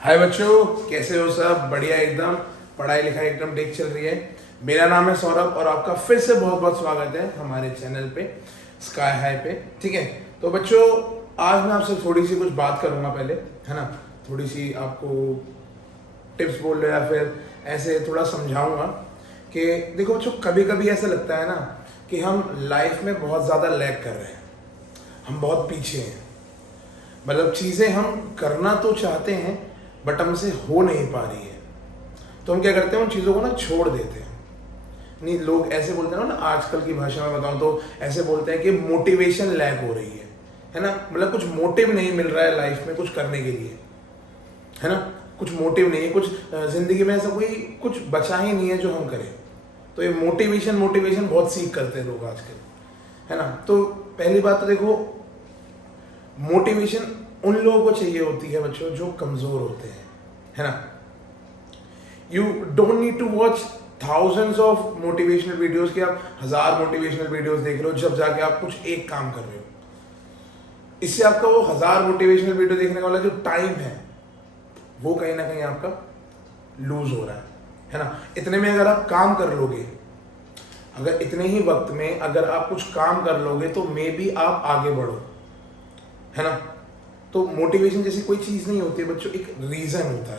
हाय बच्चों, कैसे हो सब? बढ़िया एकदम। पढ़ाई लिखाई एकदम ठीक चल रही है। मेरा नाम है सौरभ और आपका फिर से बहुत बहुत स्वागत है हमारे चैनल पे स्काई हाई पे। ठीक है, तो बच्चों आज मैं आपसे थोड़ी सी कुछ बात करूंगा पहले, है ना। थोड़ी सी आपको टिप्स बोल रहे या फिर ऐसे थोड़ा समझाऊंगा कि देखो बच्चों, कभी कभी ऐसा लगता है ना कि हम लाइफ में बहुत ज़्यादा लैग कर रहे हैं, हम बहुत पीछे हैं। मतलब चीज़ें हम करना तो चाहते हैं बट हमसे हो नहीं पा रही है, तो हम क्या करते हैं, उन चीज़ों को ना छोड़ देते हैं। नहीं, लोग ऐसे बोलते हैं ना, आजकल की भाषा में बताऊं तो ऐसे बोलते हैं कि मोटिवेशन लैग हो रही है ना। मतलब कुछ मोटिव नहीं मिल रहा है लाइफ में कुछ करने के लिए, है ना। कुछ मोटिव नहीं है, कुछ जिंदगी में ऐसा कोई कुछ बचा ही नहीं है जो हम करें। तो ये मोटिवेशन मोटिवेशन बहुत सीख करते हैं लोग आजकल, है ना। तो पहली बात तो देखो, मोटिवेशन उन लोगों को चाहिए होती है बच्चों जो कमजोर होते हैं, है ना। You don't need to watch thousands of motivational videos कि आप 1000 मोटिवेशनल वीडियोस देख रहे हो जब जाके आप कुछ एक काम कर रहे हो। इससे आपका वो 1000 मोटिवेशनल वीडियो देखने वाला जो टाइम है वो कहीं ना कहीं आपका लूज हो रहा है ना। इतने में अगर आप काम कर लोगे, अगर इतने ही वक्त में अगर आप कुछ काम कर लोगे तो मे बी आप आगे बढ़ो, है ना। तो मोटिवेशन जैसी कोई चीज़ नहीं होती है बच्चों, एक रीज़न होता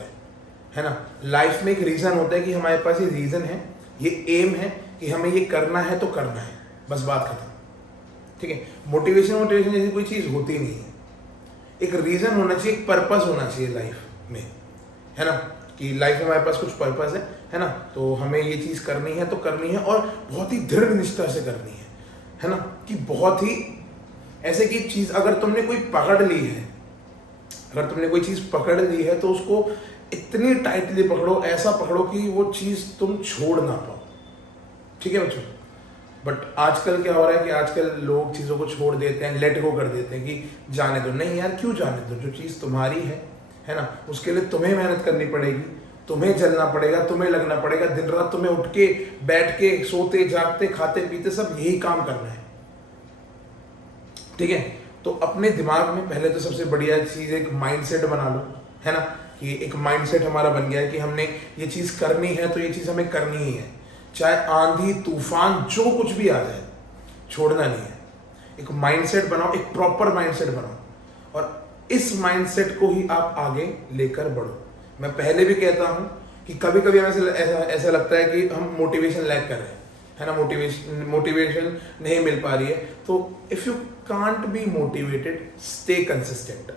है ना। लाइफ में एक रीज़न होता है कि हमारे पास ये रीज़न है, ये एम है कि हमें ये करना है तो करना है, बस बात खत्म। ठीक है, मोटिवेशन मोटिवेशन जैसी कोई चीज़ होती नहीं है। एक रीज़न होना चाहिए, एक पर्पस होना चाहिए लाइफ में, है ना। कि लाइफ में हमारे पास कुछ पर्पस है ना। तो हमें ये चीज़ करनी है तो करनी है, और बहुत ही दृढ़ निष्ठा से करनी है ना। कि बहुत ही ऐसे की चीज़ अगर तुमने कोई पकड़ ली है, अगर तुमने कोई चीज़ पकड़ ली है तो उसको इतनी टाइटली पकड़ो, ऐसा पकड़ो कि वो चीज़ तुम छोड़ ना पाओ। ठीक है बच्चों। बट आजकल क्या हो रहा है कि आजकल लोग चीज़ों को छोड़ देते हैं, लेट गो कर देते हैं कि जाने दो। नहीं यार, क्यों जाने दो? जो चीज़ तुम्हारी है ना, उसके लिए तुम्हें मेहनत करनी पड़ेगी, तुम्हें चलना पड़ेगा, तुम्हें लगना पड़ेगा। दिन रात तुम्हें उठ के बैठ के सोते जागते खाते पीते सब यही काम करना है। ठीक है, तो अपने दिमाग में पहले तो सबसे बढ़िया चीज़ एक माइंडसेट बना लो, है ना। कि एक माइंडसेट हमारा बन गया है कि हमने ये चीज़ करनी है तो ये चीज़ हमें करनी ही है, चाहे आंधी तूफान जो कुछ भी आ जाए, छोड़ना नहीं है। एक माइंडसेट बनाओ, एक प्रॉपर माइंडसेट बनाओ, और इस माइंडसेट को ही आप आगे लेकर बढ़ो। मैं पहले भी कहता हूँ कि कभी कभी हमें ऐसा लगता है कि हम मोटिवेशन लैक कर रहे हैं, है ना। मोटिवेशन नहीं मिल पा रही है। तो if you can't be motivated, stay consistent.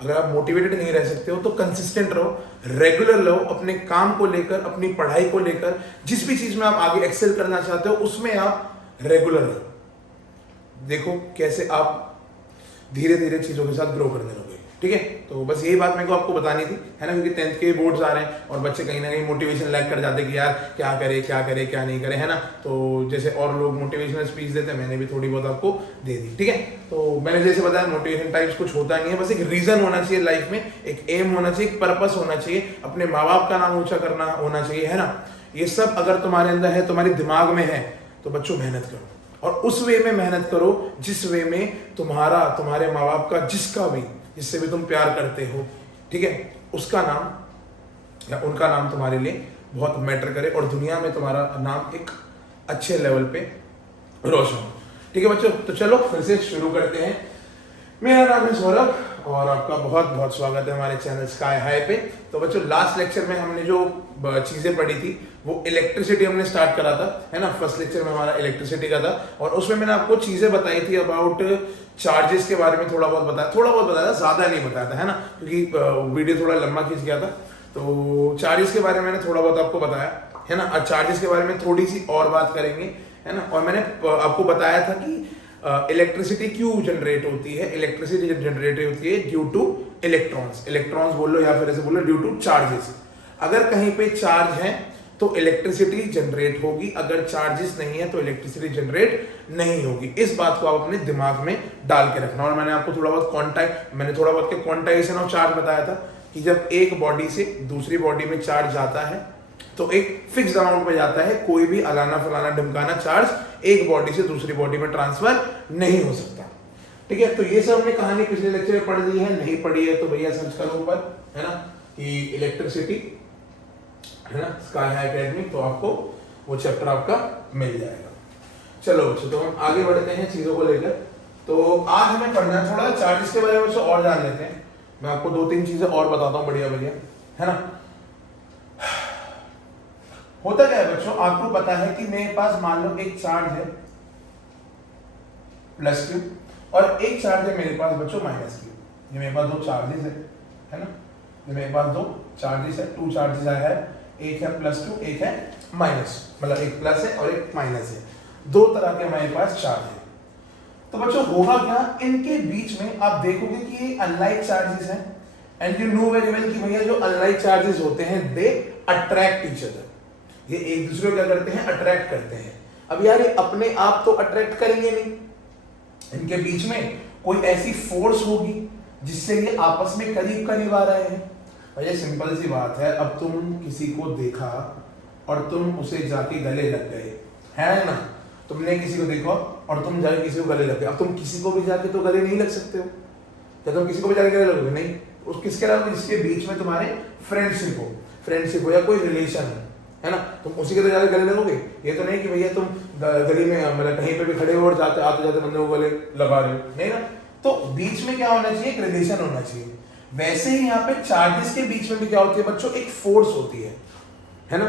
अगर आप मोटिवेटेड नहीं रह सकते हो तो कंसिस्टेंट रहो, रेगुलर रहो अपने काम को लेकर, अपनी पढ़ाई को लेकर। जिस भी चीज में आप आगे एक्सेल करना चाहते हो उसमें आप रेगुलर रहो। देखो कैसे आप धीरे धीरे चीजों के साथ ग्रो करने लगोगे। ठीक है, तो बस यही बात मेरे को आपको बतानी थी, है ना। क्योंकि 10th के बोर्ड्स आ रहे हैं और बच्चे कहीं ना कहीं मोटिवेशन लैक कर जाते कि यार क्या करे क्या नहीं करे, है ना। तो जैसे और लोग मोटिवेशनल स्पीच देते हैं, मैंने भी थोड़ी बहुत आपको दे दी। ठीक है, तो मैंने जैसे बताया मोटिवेशन टाइप्स कुछ होता नहीं है, बस एक रीजन होना चाहिए लाइफ में, एक एम होना चाहिए, एक पर्पस होना चाहिए, अपने माँ बाप का नाम ऊंचा करना होना चाहिए, है ना। ये सब अगर तुम्हारे अंदर है, तुम्हारे दिमाग में है, तो बच्चों मेहनत करो, और उस वे में मेहनत करो जिस वे में तुम्हारे माँ बाप का, जिसका भी, जिससे भी तुम प्यार करते हो, ठीक है, उसका नाम या उनका नाम तुम्हारे लिए बहुत मैटर करे और दुनिया में तुम्हारा नाम एक अच्छे लेवल पे रोशन हो। ठीक है बच्चों, तो चलो फिर से शुरू करते हैं। मेरा नाम है सौरभ और आपका बहुत बहुत स्वागत है हमारे चैनल स्काई हाई पे। तो बच्चों लास्ट लेक्चर में हमने जो चीज़ें पढ़ी थी वो इलेक्ट्रिसिटी हमने स्टार्ट करा था, है ना। फर्स्ट लेक्चर में हमारा इलेक्ट्रिसिटी का था, और उसमें मैंने आपको चीज़ें बताई थी अबाउट चार्जेस के बारे में थोड़ा बहुत बताया था, ज़्यादा नहीं बताया था, है ना, क्योंकि वीडियो थोड़ा लंबा खींच गया था। तो चार्जेस के बारे में मैंने थोड़ा बहुत आपको बताया, है ना। चार्जेस के बारे में थोड़ी सी और बात करेंगे, है ना। और मैंने आपको बताया था कि इलेक्ट्रिसिटी क्यों जनरेट होती है। इलेक्ट्रिसिटी जनरेट होती है ड्यू टू इलेक्ट्रॉन्स बोल लो या फिर ऐसे बोलो ड्यू टू चार्जेस। अगर कहीं पे चार्ज है तो इलेक्ट्रिसिटी जनरेट होगी, अगर चार्जेस नहीं है तो इलेक्ट्रिसिटी जनरेट नहीं होगी। इस बात को आप अपने दिमाग में डाल के रखना। और मैंने आपको थोड़ा बहुत क्वांटाइजेशन ऑफ चार्ज बताया था कि जब एक बॉडी से दूसरी बॉडी में चार्ज जाता है तो एक फिक्स अमाउंट में जाता है, कोई भी अलाना फलाना ढमकाना चार्ज एक बॉडी से दूसरी बॉडी में ट्रांसफर नहीं हो सकता। ठीक है, तो ये सब हमने कहानी पिछले लेक्चर में पढ़ ली है, नहीं पढ़ी है तो भैया सर्च करो ऊपर, है ना। कि इलेक्ट्रिसिटी, है ना, स्काई हाई एकेडमी, तो आपको वो चैप्टर आपका मिल जाएगा। चलो बच्चों, तो हम आगे बढ़ते हैं चीजों को लेकर। तो आज हमें पढ़ना है थोड़ा चार्जेस के बारे में बच्चों और जान लेते हैं। मैं आपको 2-3 चीजें और बताता हूँ बढ़िया बढ़िया, है ना। होता क्या है बच्चों, आपको पता है कि मेरे पास मान लो एक चार्ज है प्लस क्यू और एक चार्ज है मेरे पास बच्चों माइनस क्यू। ये मेरे पास 2 चार्जेस है ना, ये मेरे पास 2 चार्जेस है, 2 चार्जेस आया है, एक है प्लस क्यू एक है माइनस, मतलब एक प्लस है और एक माइनस है, 2 तरह के हमारे पास चार्ज है। तो बच्चों होगा क्या, इनके बीच में आप देखोगे कि ये अनलाइक चार्जेस हैं, and you know very well कि भैया जो अनलाइक चार्जेस होते हैं दे अट्रैक्ट ईच अदर, ये एक दूसरे को क्या करते हैं, अट्रैक्ट करते हैं। अब यार ये अपने आप तो अट्रैक्ट करेंगे नहीं, इनके बीच में कोई ऐसी फोर्स होगी जिससे ये आपस में करीब करीब आ रहे हैं। भैया सिंपल सी बात है, अब तुम किसी को देखा और तुम उसे जाके गले लग गए, है ना, तुमने किसी को देखा और तुम जाके किसी को गले लग गए। अब तुम किसी को भी जाके तो गले नहीं लग सकते हो, क्या तुम किसी को भी जाके गले लगोगे? नहीं। उस किसके अलावा जिसके बीच में तुम्हारे फ्रेंडशिप हो या कोई रिलेशन है ना, तुम उसी के तो जाके गले लगोगे। ये तो नहीं कि भैया तुम गली में मतलब कहीं पे भी खड़े हो और जाते आते जाते बंदे को गले लगा रहे हो, नहीं ना। तो बीच में क्या होना चाहिए, एक रिलेशन होना चाहिए। वैसे ही यहाँ पे चार्जेस के बीच में भी क्या होती है बच्चों, एक फोर्स होती है ना।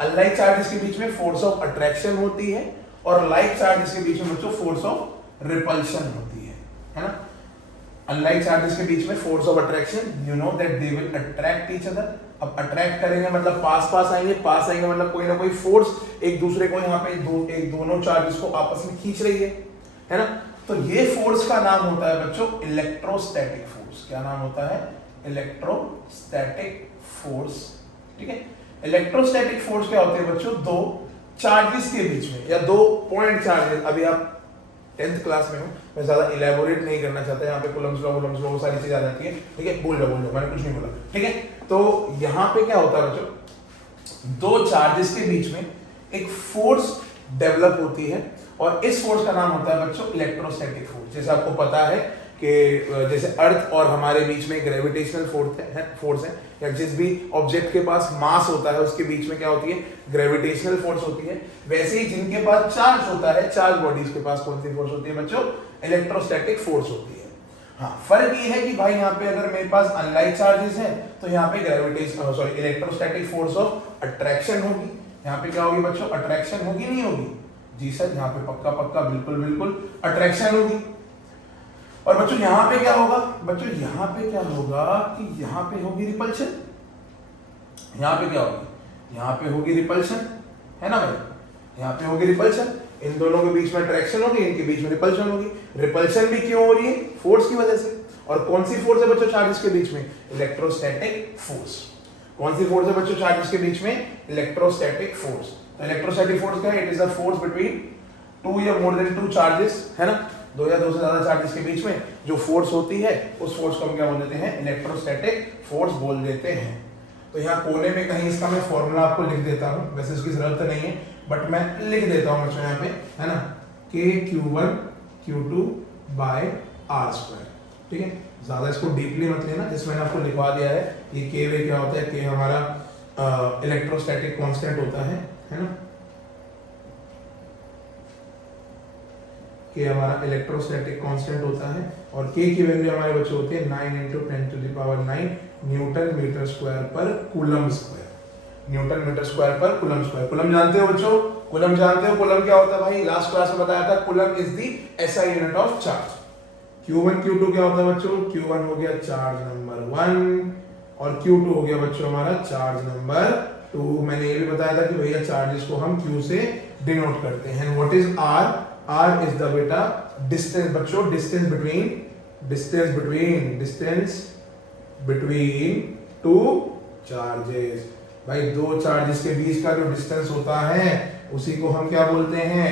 अनलाइक चार्जेस के बीच में फोर्स ऑफ अट्रैक्शन होती है और लाइक चार्जेस के बीच में बच्चों फोर्स ऑफ रिपल्शन होती है ना। अनलाइक चार्जेस के बीच में force of attraction, you know that they will attract each other. अब अट्रैक्ट करेंगे मतलब पास आएंगे मतलब कोई ना कोई फोर्स एक दूसरे को यहाँ पे दोनों चार्जेस को आपस में खींच रही है ना। तो ये फोर्स का नाम होता है बच्चों इलेक्ट्रोस्टैटिक फोर्स। क्या नाम होता है, इलेक्ट्रोस्टैटिक फोर्स, ठीक है। इलेक्ट्रोस्टैटिक फोर्स क्या होते हैं बच्चों, 2 चार्जेस के बीच में या 2 पॉइंट चार्जेस। अभी आप 10th क्लास में हो, मैं ज्यादा इलेबोरेट नहीं करना चाहता, यहाँ पे कूलम्स लॉ वो सारी चीजें आ जाती है, ठीक है। बोल जाओ मैंने कुछ नहीं बोला, ठीक है। तो यहाँ पे क्या होता है बच्चों, 2 चार्जेस के बीच में एक फोर्स डेवलप होती है और इस फोर्स का नाम होता है बच्चों इलेक्ट्रोस्टैटिक फोर्स। जैसे आपको पता है कि जैसे अर्थ और हमारे बीच में ग्रेविटेशनल फोर्स है या जिस भी ऑब्जेक्ट के पास मास होता है उसके बीच में क्या होती है, ग्रेविटेशनल फोर्स होती है। वैसे ही जिनके पास चार्ज होता है, चार्ज बॉडीज के पास कौन सी फोर्स होती है बच्चों, इलेक्ट्रोस्टैटिक फोर्स होती है। हाँ, फर्क ये है कि भाई यहाँ पे अगर मेरे पास अनलाइक चार्जेस है तो यहाँ पे इलेक्ट्रोस्टैटिक फोर्स ऑफ अट्रैक्शन होगी। यहाँ पे क्या होगी बच्चों, अट्रैक्शन होगी नहीं होगी? जी सर, यहाँ पे पक्का बिल्कुल अट्रैक्शन होगी। और बच्चों यहाँ पे क्या होगा, बच्चों यहाँ पे क्या होगा कि यहाँ पे होगी रिपल्शन। यहाँ पे क्या होगी, यहाँ पे होगी रिपल्शन, है ना भाई, यहाँ पे होगी रिपल्शन। इन दोनों के बीच में अट्रैक्शन होगी, इनके बीच में रिपल्शन होगी। रिपल्शन भी क्यों हो रही है, फोर्स की वजह से। और कौन सी फोर्स है बच्चों चार्जेस के बीच में, इलेक्ट्रोस्टैटिक फोर्स। कौन सी फोर्स है बच्चों चार्जेस के बीच में, इलेक्ट्रोस्टैटिक फोर्स। तो इलेक्ट्रोस्टैटिक फोर्स क्या है, it is a force between 2 या मोर देन 2 चार्जेस, है ना, 2 या 2 से ज्यादा चार्जेस के बीच में जो फोर्स होती है उस फोर्स को हम क्या बोल देते हैं, इलेक्ट्रोस्टैटिक फोर्स बोल देते हैं। तो यहाँ कोने में कहीं इसका मैं फॉर्मूला आपको लिख देता हूँ, वैसे इसकी जरूरत तो नहीं है बट मैं लिख देता हूँ बच्चों यहाँ पे, है ना, K(Q1 Q2 R²), ठीक है। ज्यादा इसको डीपली मत लेना, जिसमें मैंने आपको लिखवा दिया है। ये K वे क्या होता है, K हमारा इलेक्ट्रोस्टैटिक कांस्टेंट होता है ना, K हमारा इलेक्ट्रोस्टैटिक कांस्टेंट होता है और K की वैल्यू हमारे बच्चे होती है 9 × 10⁹ newton metre square per coulomb square. Newton metre square per coulomb square. Coulomb जानते हो बच्चों, कूलम जानते हो, कूलम क्या होता है भाई, लास्ट क्लास में बताया था, coulomb is the SI unit of charge. Q1 Q2 क्या होता है बच्चों, Q1 हो गया चार्ज नंबर 1 और Q2 हो गया बच्चों हमारा चार्ज नंबर 2। मैंने ये भी बताया था कि भैया चार्जेस को हम Q से डिनोट करते हैं। What is R? R is the बेटा डिस्टेंस बच्चों, डिस्टेंस बिटवीन 2 चार्जेस। भाई 2 चार्जेस के बीच का जो डिस्टेंस होता है उसी को हम क्या बोलते हैं,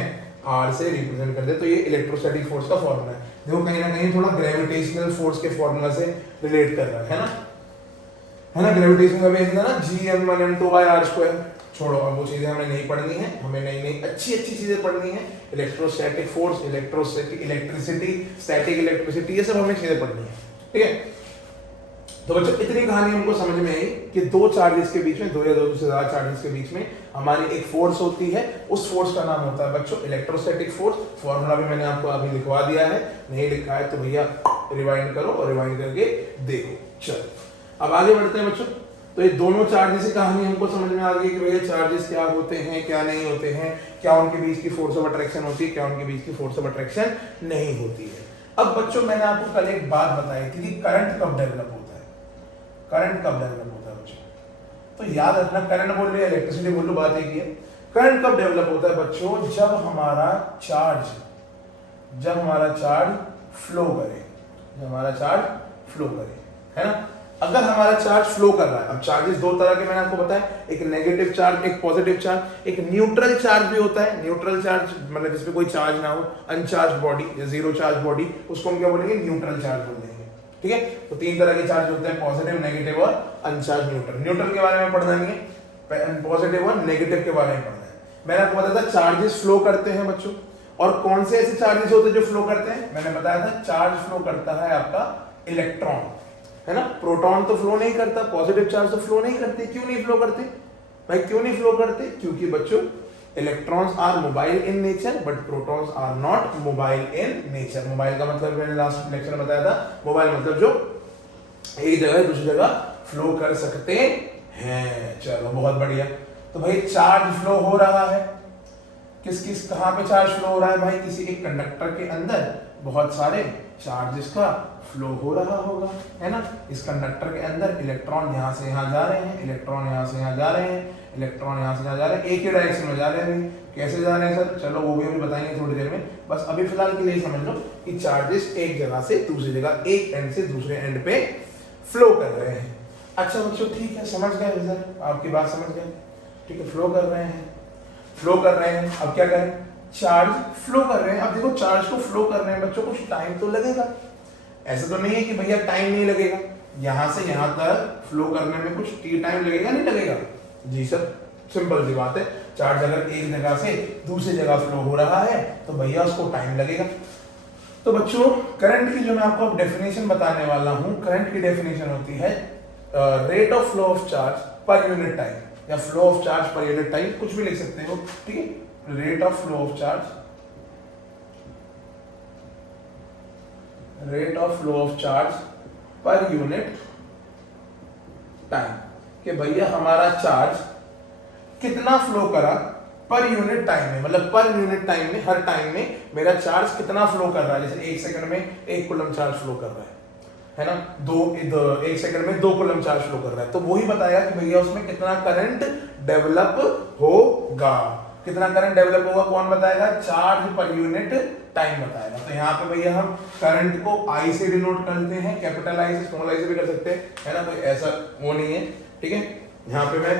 R से रिप्रेजेंट करते हैं। तो ये इलेक्ट्रोस्टैटिक फोर्स का फॉर्मूला है। देखो कहीं ना कहीं थोड़ा ग्रेविटेशनल फोर्स के फॉर्मूला से रिलेट कर रहा है ना, ग्रेविटेशन का बेस है ना Gm1m2/r²। छोड़ो, अब वो चीजें हमें नहीं पढ़नी है, हमें नई अच्छी चीजें पढ़नी है। Electrostatic force, electricity, static electricity, ये सब हमें चीजें पढ़नी है, ठीक है। तो बच्चों इतनी कहानी हमको समझ में आई कि दो चार्जेस के बीच में, दो या दो से ज्यादा चार्जेस के बीच में हमारी एक फोर्स होती है, उस फोर्स का नाम होता है बच्चों इलेक्ट्रोस्टैटिक फोर्स। फॉर्मूला भी मैंने आपको अभी लिखवा दिया है, नहीं लिखा है तो भैया रिवाइंड करो और रिवाइंड करके देखो। चलो अब आगे बढ़ते हैं बच्चों। तो ये दोनों चार्जेस की कहानी हमको समझ में आ गई कि भैया चार्जेस क्या होते हैं, क्या नहीं होते हैं, क्या उनके बीच की फोर्स ऑफ अट्रैक्शन होती है, क्या उनके बीच की फोर्स ऑफ अट्रैक्शन नहीं होती है। अब बच्चों मैंने आपको कल एक बात बताई थी कि करंट कब डेवलप होता है, करंट कब डेवलप होता है बच्चों, तो याद रखना, करंट बोल रहे इलेक्ट्रिसिटी बोल लो, बात एक ही है। करंट कब डेवलप होता है बच्चों, जब हमारा चार्ज फ्लो करे, जब हमारा चार्ज फ्लो करे, है ना। अगर हमारा चार्ज फ्लो कर रहा है, अब चार्जेस दो तरह के मैंने आपको बताया, एक नेगेटिव चार्ज, एक पॉजिटिव चार्ज, एक न्यूट्रल चार्ज भी होता है। न्यूट्रल चार्ज मतलब जिसमें कोई चार्ज ना हो, अनचार्ज बॉडी या जीरो चार्ज बॉडी, उसको हम क्या बोलेंगे, न्यूट्रल चार्ज बोल देंगे। ठीक है, तो तीन तरह के चार्ज होते हैं, पॉजिटिव, नेगेटिव और अनचार्ज न्यूट्रल। न्यूट्रल के बारे में पढ़ना नहीं है, पॉजिटिव और नेगेटिव के बारे में पढ़ना है। मैंने आपको बताया था चार्जेस फ्लो करते हैं बच्चों, और कौन से ऐसे चार्जेस होते हैं जो फ्लो करते हैं, मैंने बताया था चार्ज फ्लो करता है आपका इलेक्ट्रॉन, है ना। प्रोटॉन तो फ्लो नहीं करता, पॉजिटिव चार्ज तो फ्लो नहीं करते। क्यों नहीं फ्लो करते भाई, क्यों नहीं फ्लो करते, क्योंकि बच्चों electrons are mobile in nature but protons are not mobile in nature. Mobile का मतलब मैंने लास्ट लेक्चर में बताया था, मोबाइल मतलब जो एक जगह दूसरी जगह फ्लो कर सकते हैं। चलो बहुत बढ़िया। तो भाई चार्ज फ्लो हो रहा है, किस किस कहां पे चार्ज फ्लो हो रहा है भाई, किसी एक कंडक्टर के अंदर बहुत सारे चार्जेस का फ्लो हो रहा होगा, है ना। इस कंडक्टर के अंदर इलेक्ट्रॉन यहाँ से यहाँ जा रहे हैं, इलेक्ट्रॉन यहाँ से यहाँ जा रहे हैं, इलेक्ट्रॉन यहाँ से यहाँ जा रहे हैं, एक ही डायरेक्शन में जा रहे हैं। कैसे जा रहे हैं सर, चलो वो भी अभी बताएंगे थोड़ी देर में। बस अभी फिलहाल के लिए समझ लो कि चार्जेस एक जगह से दूसरी जगह, एक एंड से दूसरे एंड पे फ्लो कर रहे हैं। अच्छा बच्चों ठीक है, समझ गए सर, आपकी बात समझ गए। ठीक है, फ्लो कर रहे हैं, फ्लो कर रहे हैं। अब क्या करें, चार्ज फ्लो कर रहे हैं। अब देखो चार्ज को फ्लो कर रहे हैं बच्चों, कुछ टाइम तो लगेगा। ऐसा तो नहीं है कि भैया टाइम नहीं लगेगा, यहां से यहां तक फ्लो करने में कुछ टी टाइम लगेगा, नहीं लगेगा जी सर, सिंपल सी बात है। चार्ज अगर एक जगह से दूसरी जगह फ्लो हो रहा है तो भैया उसको टाइम लगेगा। तो बच्चों करंट की जो मैं आपको डेफिनेशन बताने वाला हूं, करंट की डेफिनेशन होती है rate of flow of charge per unit time, या flow of charge per unit time, कुछ भी लिख सकते हो। ठीक है, rate of flow of charge, rate of flow of charge per unit time, कि भैया हमारा चार्ज कितना फ्लो करा पर यूनिट टाइम में, मतलब पर यूनिट टाइम में, हर टाइम में मेरा चार्ज कितना फ्लो कर रहा है। जैसे एक सेकंड में 1 कूलम चार्ज फ्लो कर रहा है ना, एक सेकंड में 2 कूलम चार्ज फ्लो कर रहा है, तो वही बताया कि भैया उसमें कितना करंट डेवलप होगा। कितना करंट डेवलप होगा कौन बताएगा, चार्ज पर यूनिट टाइम बताएगा। तो यहाँ पे भैया हम करंट को आई से डिनोट करते हैं, कैपिटल आई से, स्मॉल आई से भी कर सकते हैं, है ना, कोई ऐसा वो नहीं है। ठीक है, यहाँ पे मैं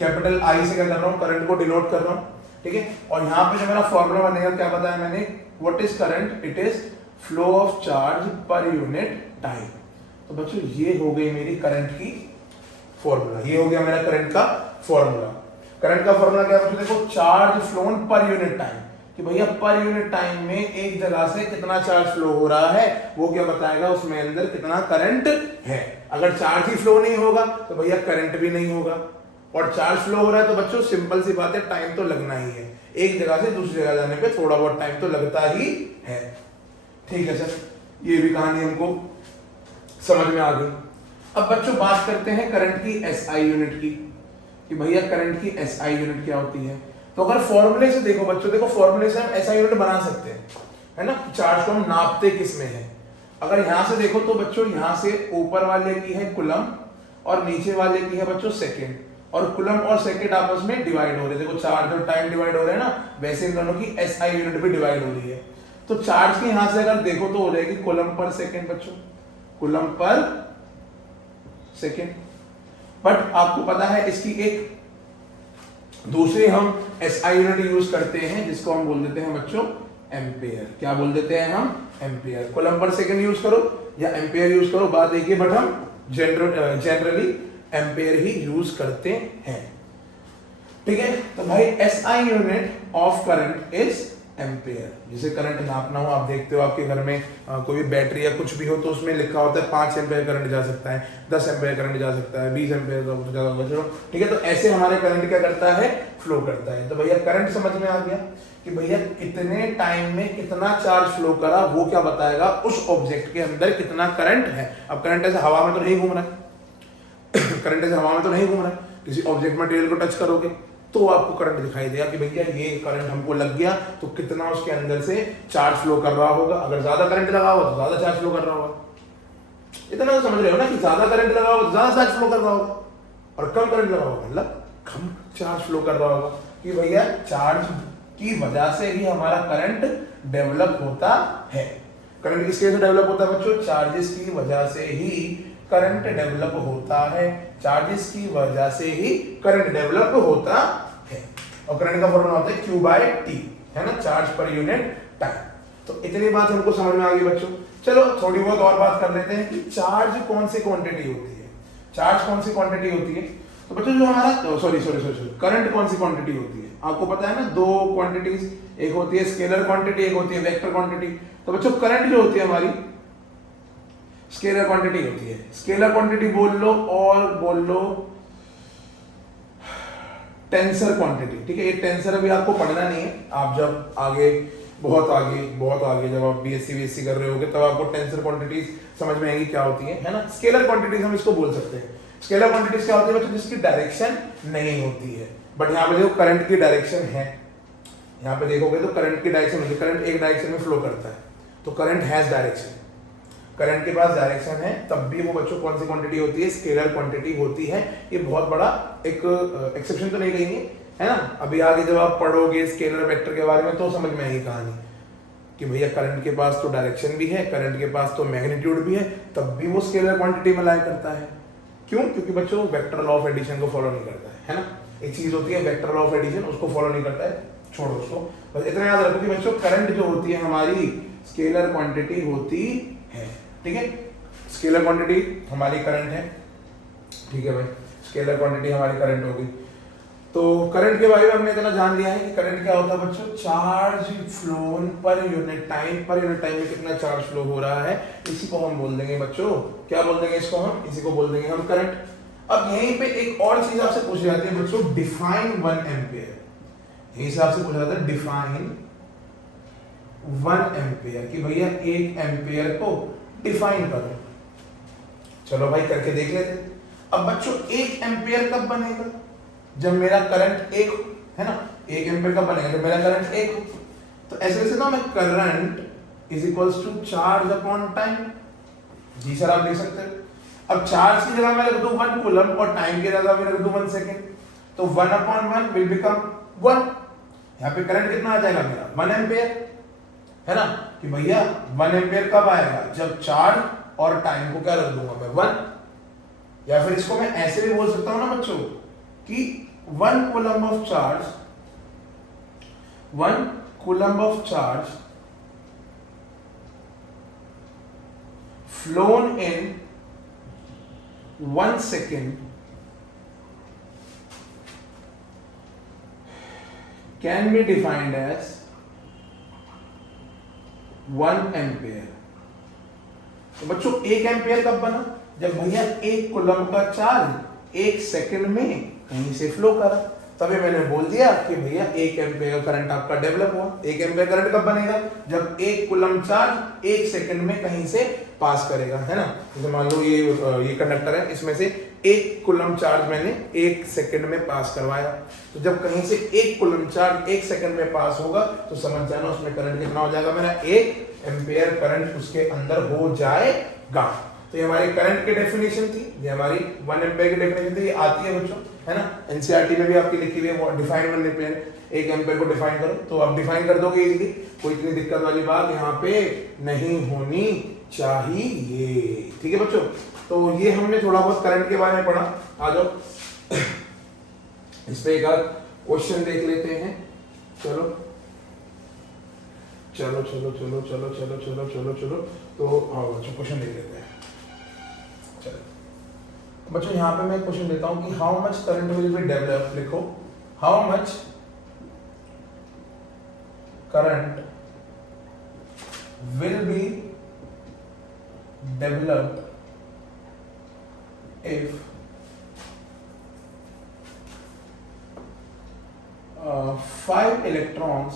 कैपिटल आई से क्या कर रहा हूँ, करंट को डिनोट कर रहा हूँ। ठीक है, और यहाँ पे जो मेरा फॉर्मूला बनेगा, क्या बताया मैंने, what is current, it is flow of charge per unit time. तो बच्चों ये हो गई मेरी करंट की फॉर्मूला, ये हो गया मेरा करंट का फॉर्मूला। करंट का फॉर्मूला क्या है, देखो चार्ज फ्लोन पर यूनिट टाइम, कि भैया पर यूनिट टाइम में एक जगह से कितना चार्ज फ्लो हो रहा है, वो क्या बताएगा, उसमें अंदर कितना करंट है। अगर चार्ज ही फ्लो नहीं होगा तो भैया करंट भी नहीं होगा, और चार्ज फ्लो हो रहा है तो बच्चों सिंपल सी बात है, टाइम तो लगना ही है। एक जगह से दूसरी जगह जाने पे थोड़ा बहुत टाइम तो लगता ही है। ठीक है सर, ये भी कहानी हमको समझ में आ गई। अब बच्चों बात करते हैं करंट की एसआई यूनिट की, कि भैया करंट की एसआई यूनिट क्या होती है। तो अगर फॉर्मूले से देखो बच्चों, देखो फॉर्मूले से हम एसआई यूनिट बना सकते हैं, है ना। चार्ज को हम नापते किस में है, अगर यहां से देखो तो बच्चों यहां से ऊपर वाले की है कुलम और नीचे वाले की है बच्चों सेकेंड, और कुलम और सेकेंड आपस में डिवाइड हो रहे हैं। देखो चार्ज और टाइम डिवाइड हो रहे हैं ना, वैसे इन दोनों की एसआई यूनिट भी डिवाइड हो रही है। तो चार्ज के यहां से अगर देखो तो हो जाएगी कुलम पर सेकेंड बच्चों, कुलम पर सेकेंड। बट आपको पता है इसकी एक दूसरी हम एसआई यूनिट यूज करते हैं, जिसको हम बोल देते हैं बच्चों एम्पेयर। क्या बोल देते हैं हम, ampere. Coulomb per second use करो या एम्पेयर यूज करो, बात देखिए, बट हम जनरली एम्पेयर ही यूज करते हैं। ठीक है, तो भाई SI unit of current is ampere. जिसे करंट नापना हो, आप देखते हो आपके घर में कोई भी बैटरी या कुछ भी हो तो उसमें लिखा होता है 5 एम्पेयर करंट जा सकता है, 10 एम्पेयर करंट जा सकता है, 20 एम्पेयर का कुछ ज्यादा होगा, चलो ठीक है। तो ऐसे हमारे करंट क्या करता है, फ्लो करता है। तो भैया करंट समझ में आ गया कि भैया कितने टाइम में कितना चार्ज फ्लो करा, वो क्या बताएगा, उस ऑब्जेक्ट के अंदर कितना करंट है। अब करंट ऐसे हवा में तो नहीं घूम रहा है करंट ऐसे हवा में तो नहीं घूम रहा है, किसी ऑब्जेक्ट मटेरियल को टच करोगे तो आपको करंट दिखाई देगा कि भैया ये करंट हमको लग गया, तो कितना उसके अंदर से चार्ज फ्लो कर रहा होगा। अगर ज्यादा करंट लगा होगा तो ज्यादा चार्ज फ्लो कर रहा होगा। इतना तो समझ रहे हो ना कि ज्यादा करंट लगा होगा तो ज्यादा चार्ज फ्लो कर रहा होगा, और कम करंट लगा होगा मतलब कम चार्ज फ्लो कर रहा होगा। कि भैया चार्ज की वजह से ही हमारा करंट डेवलप होता है। करंट किसकी वजह से डेवलप होता है बच्चों, चार्जेस की वजह से ही करंट डेवलप होता है। चार्जेस की वजह से ही करंट डेवलप होता है। और करंट का फॉर्मूला होता है Q बाय T, है ना, चार्ज पर यूनिट टाइम। तो इतनी बात हमको समझ में आ गई बच्चों। चलो थोड़ी बहुत और बात कर लेते हैं कि चार्ज कौन सी क्वांटिटी होती है। चार्ज कौन सी क्वांटिटी होती है, तो बच्चों जो हमारा सॉरी करंट कौन सी क्वांटिटी होती है। आपको पता है ना, दो क्वांटिटीज, एक होती है स्केलर क्वांटिटी, एक होती है वेक्टर क्वांटिटी। तो बच्चों करंट जो होती है हमारी स्केलर क्वांटिटी होती है। स्केलर क्वांटिटी बोल लो और बोल लो टेंसर क्वांटिटी, ठीक है। ये टेंसर अभी आपको पढ़ना नहीं है, आप जब आगे बहुत आगे जब आप बीएससी कर रहे होगे तब आपको टेंसर क्वांटिटीज समझ में आएगी क्या होती है ना। स्केलर क्वांटिटीज हम इसको बोल सकते हैं। स्केलर क्वांटिटीज क्या होती है बच्चों, जिसकी डायरेक्शन नहीं होती है। बट यहाँ पे देखो करंट की डायरेक्शन है, यहाँ पे देखोगे तो करंट की डायरेक्शन होती है। करंट एक डायरेक्शन में फ्लो करता है, तो करंट हैज डायरेक्शन। करंट के पास डायरेक्शन है, तब भी वो बच्चों कौन सी क्वांटिटी होती है, स्केलर क्वांटिटी होती है। ये बहुत बड़ा एक एक्सेप्शन तो नहीं कहेंगे, है ना। अभी आगे जब आप पढ़ोगे स्केलर वेक्टर के बारे में तो समझ में आएगी कहानी कि भैया करंट के पास तो डायरेक्शन भी है, करंट के पास तो मैग्नीट्यूड भी है, तब भी वो स्केलर क्वांटिटी में लाई करता है। क्यों? क्योंकि बच्चों वेक्टर लॉ ऑफ एडिशन को फॉलो नहीं करता है ना। एक चीज होती है वेक्टर लॉ ऑफ एडिशन, उसको फॉलो नहीं करता है, छोड़ो उसको। बस इतना याद रखो कि बच्चों करंट जो होती है हमारी स्केलर क्वांटिटी होती है, ठीक है। स्केलर क्वांटिटी हमारी करंट है, ठीक है भाई, स्केलर क्वांटिटी हमारी करंट होगी। तो करंट के बारे में हमने इतना जान लिया है कि करंट क्या होता है बच्चों, चार्ज फ्लोन पर यूनिट टाइम। पर यूनिट टाइम में कितना चार्ज फ्लो हो रहा है, इसी को हम बोल देंगे बच्चों, क्या बोल देंगे इसको हम, इसी को बोल देंगे हम करंट। अब यहीं पे एक और चीज आपसे पूछ जाती है बच्चों, डिफाइन 1 एम्पियर। यहीं से आपसे पूछा जाता है डिफाइन 1 एम्पियर, कि भैया 1 एम्पियर को डिफाइन करो। चलो भाई करके देख लेते हैं। अब बच्चों 1 एम्पियर कब बनेगा, जब मेरा करंट 1 है ना। 1 एम्पियर कब बनेगा, जब मेरा करंट 1 हो। तो ऐसे वैसे ना मैं current is equals to charge upon time. जी सर आप लिख सकते हैं। अब चार्ज की जगह मैं रख दूं 1 कूलम और टाइम की जगह मैं रख दूं 1 सेकेंड, तो 1 अपॉन 1 विल बिकम 1। यहाँ पे करंट कितना आ जाएगा मेरा 1 एम्पियर, है ना। कि भैया 1 एम्पियर कब आएगा, जब चार्ज और टाइम को क्या रख दूंगा मैं 1। या फिर इसको मैं ऐसे भी बोल सकता हूं ना बच्चों कि 1 coulomb of charge, 1 coulomb of charge flown in 1 second can be defined as 1 ampere. तो बच्चों 1 एम्पियर कब बना, जब भैया 1 कूलम का चार्ज 1 सेकंड में कहीं से फ्लो करा। तभी मैंने बोल दिया कि भैया 1 एम्पियर करंट आपका डेवलप हुआ। 1 एम्पियर करंट कब बनेगा, जब 1 कूलम चार्ज 1 सेकंड में कहीं से पास करेगा, है ना। जैसे मान लो ये कंडक्टर है, इसमें से 1 कूलम चार्ज मैंने 1 सेकंड में पास करवाया। तो जब कहीं से 1 कूलम चार्ज 1 सेकंड में पास होगा तो समझ जाना उसमें करंट कितना हो जाएगा, मेरा 1 एम्पियर करंट उसके अंदर हो जाएगा। तो ये हमारी करंट की डेफिनेशन थी, ये हमारी 1 एम्पियर की डेफिनेशन थी। ये आती है बच्चों, है ना, एनसीईआरटी में भी आपकी लिखी हुई है, डिफाइन 1 एम्पियर, 1 एम्पियर को डिफाइन करो। तो आप डिफाइन कर दोगे इजीली, कोई इतनी दिक्कत वाली बात यहाँ पे नहीं होनी चाहिए, ठीक है बच्चों। तो ये हमने थोड़ा बहुत करंट के बारे में पढ़ा। आ जाओ इस पे एक आध क्वेश्चन देख लेते हैं। चलो चलो चलो चलो चलो चलो चलो चलो चलो तो हाँ बच्चों क्वेश्चन देख लेते हैं। चलो बच्चों यहाँ पे मैं क्वेश्चन देता हूँ कि how much current will be develop, लिखो how much current will be developed if 5 electrons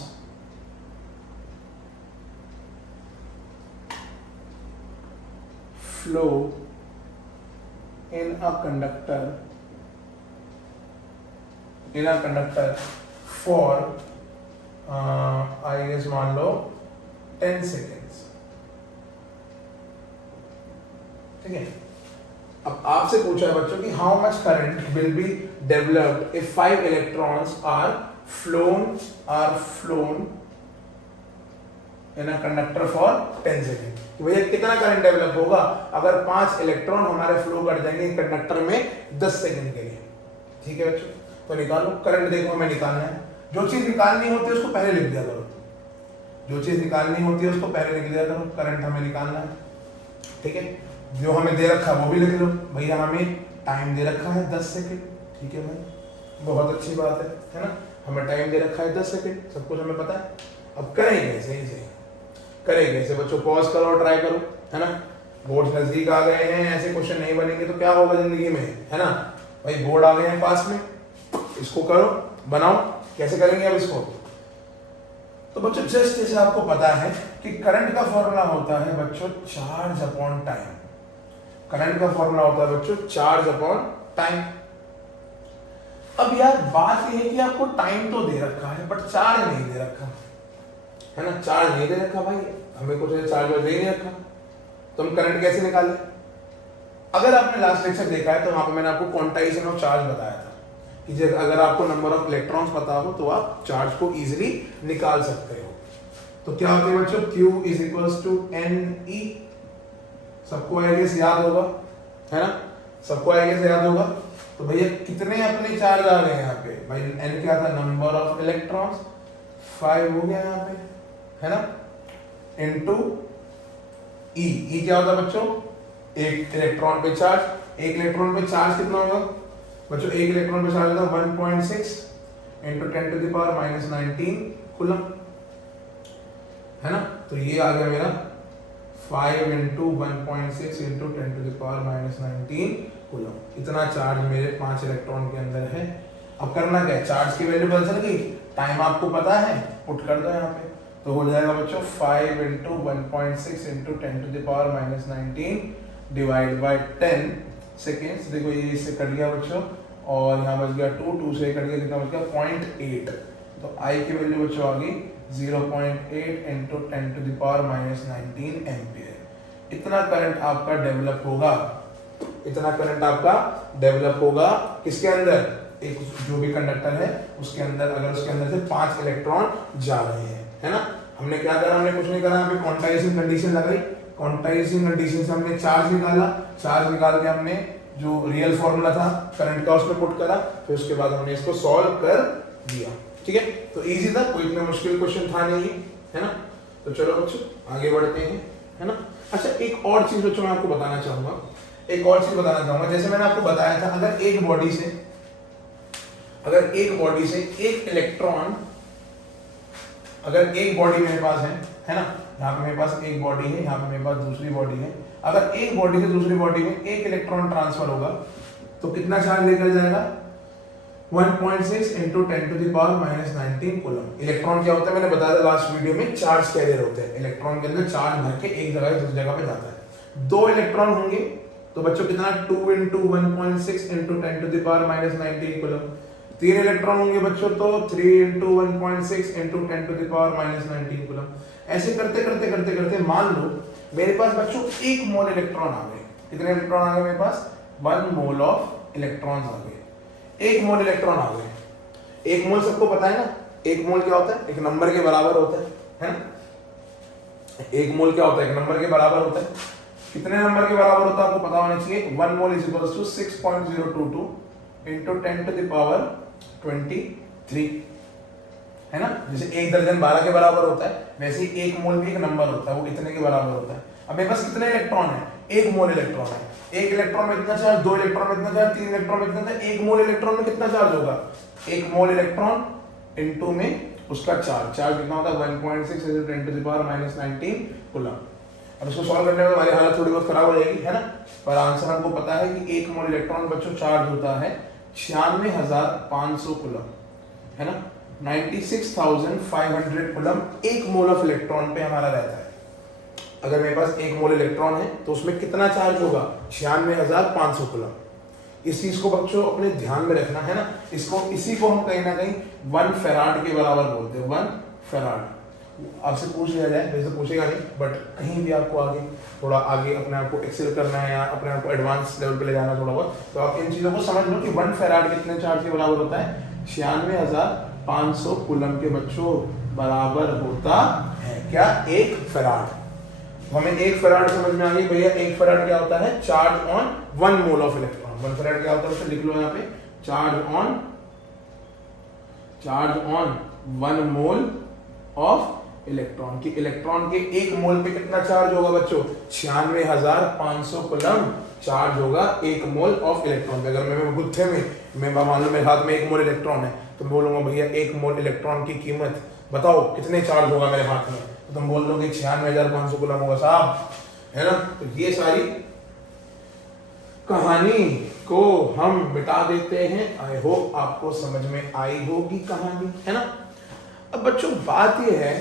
flow in a conductor for I guess मान लो 10 seconds. ठीक है, अब आपसे पूछा है बच्चों कि how much current will be developed if 5 electrons are flown in a conductor for 10 second. भैया कितना करंट डेवलप होगा अगर 5 इलेक्ट्रॉन हमारे फ्लो कर जाएंगे कंडक्टर में 10 सेकेंड के लिए. ठीक है बच्चों, तो निकालो करंट. देखो हमें निकालना है, जो चीज निकालनी होती है उसको पहले लिख दिया करो. जो चीज निकालनी होती है उसको पहले लिख दिया करो. करंट हमें निकालना है. ठीक है, जो हमें दे रखा है वो भी लिख लो. भैया हमें टाइम दे रखा है 10 सेकेंड. ठीक है भाई, बहुत अच्छी बात है ना. हमें टाइम दे रखा है 10 सेकेंड, सब कुछ हमें पता है. अब करेंगे सही से, करेंगे ऐसे. बच्चों पॉज करो और ट्राई करो, है ना. बोर्ड नजदीक आ गए हैं, ऐसे क्वेश्चन नहीं बनेंगे तो क्या होगा जिंदगी में, है ना भाई. बोर्ड आ गए हैं पास में, इसको करो, बनाओ. कैसे करेंगे अब इसको. तो बच्चों जस्ट जैसे आपको पता है कि करंट का फॉर्मूला होता है बच्चों चार्ज अपॉन टाइम. करंट का फॉर्मूला होता है बच्चों चार्ज अपॉन टाइम. अब यार बात यह है कि आपको टाइम तो दे रखा है बट चार्ज नहीं दे रखा, है ना. चार्ज नहीं दे रखा भाई, हमें कुछ चार्ज दे नहीं रखा, तो हम करंट कैसे निकालें. अगर आपने लास्ट लेक्चर देखा है तो वहां पर मैंने आपको क्वांटाइजेशन ऑफ चार्ज बताया था कि अगर आपको नंबर ऑफ इलेक्ट्रॉन्स पता हो तो आप चार्ज को इजीली निकाल सकते हो. तो क्या होता है बच्चों, Q is equals to NE. सबको आई गेस याद होगा, है ना. सबको आई गेस याद होगा. तो भैया कितने अपने चार्ज आ गए यहाँ पे भाई. N क्या था, नंबर ऑफ इलेक्ट्रॉन्स. 5 हो गया यहाँ पे, है ना, इनटू E. E क्या होता है बच्चों, एक इलेक्ट्रॉन पे चार्ज. एक इलेक्ट्रॉन पे चार्ज कितना होगा बच्चों, एक इलेक्ट्रॉन पे चार्ज होगा 1.6 into 10 to the power minus 19 coulomb, है ना. तो ये आ गया मेरा 5 into 1.6 into 10 to the power minus 19 coulomb. इतना चार्ज मेरे 5 इलेक्ट्रॉन के अंदर है. अब करना क्या है, चार्ज की वैल्यू पता चल गई, टाइम आपको पता है, पुट कर दो यहाँ पे. तो हो जाएगा बच्चों 5 into 1.6 into 10 to the power minus 19 divide by 10 seconds. देखो ये इससे कट गया बच्चों, और यहाँ बच गया 2 से कट गया, कितना बच गया 0.8. तो I की वैल्यू बच्चों आ गई 0.8 into 10 to the power minus 19 ampere. इतना करंट आपका डेवलप होगा, इतना करंट आपका डेवलप होगा किसके अंदर, एक जो भी कंडक्टर है उसके अंदर. अगर उसके अंदर से 5 इलेक्ट्रॉन जा रहे हैं, है ना. हमने क्या करा, हमने कुछ नहीं करा, यहाँ पे क्वांटाइजेशन कंडीशन लगाई. क्वांटाइजेशन कंडीशन से हमने चार्ज निकाला. चार्ज निकाल के हमने जो रियल फॉर्मूला था करंट का उसमें पुट करा, फिर उसके बाद हमने इसको सॉल्व कर दिया. ठीक है, तो इजी था, कोई इतना मुश्किल क्वेश्चन था नहीं, है ना. तो चलो बच्चों आगे बढ़ते हैं, है ना. अच्छा एक और चीज बच्चों मैं आपको बताना चाहूंगा, एक और चीज बताना चाहूंगा. जैसे मैंने आपको बताया था अगर एक बॉडी से एक इलेक्ट्रॉन, अगर एक बॉडी मेरे पास है ना, यहाँ पे मेरे पास एक बॉडी है, यहाँ पे मेरे पास दूसरी बॉडी है. अगर एक बॉडी से दूसरी बॉडी में एक इलेक्ट्रॉन ट्रांसफर होगा तो कितना चार्ज लेकर जाएगा, 1.6 into 10 to the power minus 19 coulomb. Electron क्या होता है, मैंने बताया था लास्ट वीडियो में, चार्ज कैरियर होते हैं. इलेक्ट्रॉन के अंदर चार्ज भर के एक जगह से दूसरी जगह पे जाता है. 2 इलेक्ट्रॉन होंगे तो बच्चों कितना, 2 into 1.6 into 10 to the power minus 19 coulomb. 3 electron होंगे बच्चों तो 3 into 1.6 into 10 to the power minus 19 coulomb. ऐसे करते करते करते करते मान लो मेरे पास बच्चों 1 मोल इलेक्ट्रॉन आ गए. कितने इलेक्ट्रॉन आ गए मेरे पास, 1 मोल ऑफ इलेक्ट्रॉन्स आ गए. 1 मोल इलेक्ट्रॉन आ गए. 1 मोल सबको पता है ना, 1 मोल क्या होता है, एक नंबर के बराबर होता है ना. 1 मोल क्या होता है, एक नंबर के बराबर होता है. कितने नंबर के बराबर होता है आपको पता होना चाहिए. 1 mole is equals to 6.022 into 10 to the power 23, है ना. जैसे 1 दर्जन 12 के बराबर होता है, वैसे ही 1 मोल भी एक नंबर होता है, वो इतने के बराबर होता है. अब मेरे पास कितने इलेक्ट्रॉन है, 1 मोल इलेक्ट्रॉन है. 1 इलेक्ट्रॉन में कितना चार्ज, 2 इलेक्ट्रॉन में कितना चार्ज, 3 इलेक्ट्रॉन में कितना चार्ज, 1 मोल इलेक्ट्रॉन में कितना चार्ज होगा, 1 मोल इलेक्ट्रॉन इनटू में उसका चार्ज कितना होता है 1.6 × 10⁻⁻19 कूलम। अब इसको सॉल्व करने में हमारी हालत थोड़ी बहुत खराब हो जाएगी, है ना, पर आंसर हमको पता है कि 1 मोल इलेक्ट्रॉन बच्चों चार्ज होता है 96,500 कूलम, है ना, 96,500 कूलम 1 मोल ऑफ इलेक्ट्रॉन पे हमारा रहता है। अगर मेरे पास 1 मोल इलेक्ट्रॉन है तो उसमें कितना चार्ज होगा 96,500 कूलम। इस चीज को बच्चों अपने ध्यान में रखना है ना, इसी को हम कहीं ना कहीं 1 फैराड के बराबर बोलते हैं, 1 फैराड। आपसे पूछ लिया जाए, वैसे पूछेगा नहीं, बट कहीं भी आपको आगे थोड़ा आगे अपने आप को एक्सेल करना है या अपने आप को एडवांस लेवल पे ले जाना थोड़ा बहुत, तो आप इन चीज़ों को समझ लो कि 1 फैराड कितने चार्ज के बराबर होता है 96,500 कूलम के बच्चों बराबर होता है क्या 1 फैराड। तो हमें 1 फैराड समझ में आ गई भैया। 1 फैराड क्या होता है charge on 1 mole of electron. 1 farad क्या होता है उसे लिख लो यहाँ पे, charge on 1 mole of electron की। इलेक्ट्रॉन के 1 मोल पे कितना चार्ज होगा बच्चों 96,500 कूलम चार्ज होगा 1 मोल ऑफ इलेक्ट्रॉन पे। अगर मैं गुत्थे में मान लो मेरे हाथ में 1 मोल इलेक्ट्रॉन है तो बोलूंगा भैया 1 मोल इलेक्ट्रॉन की कीमत बताओ कितने चार्ज होगा मेरे हाथ में, तो तुम बोल दोगे 96,500 कूलम होगा साहब, है ना। तो ये सारी कहानी को हम मिटा देते हैं। आई होप आपको समझ में आई होगी कहानी, है ना। अब बच्चों बात ये है,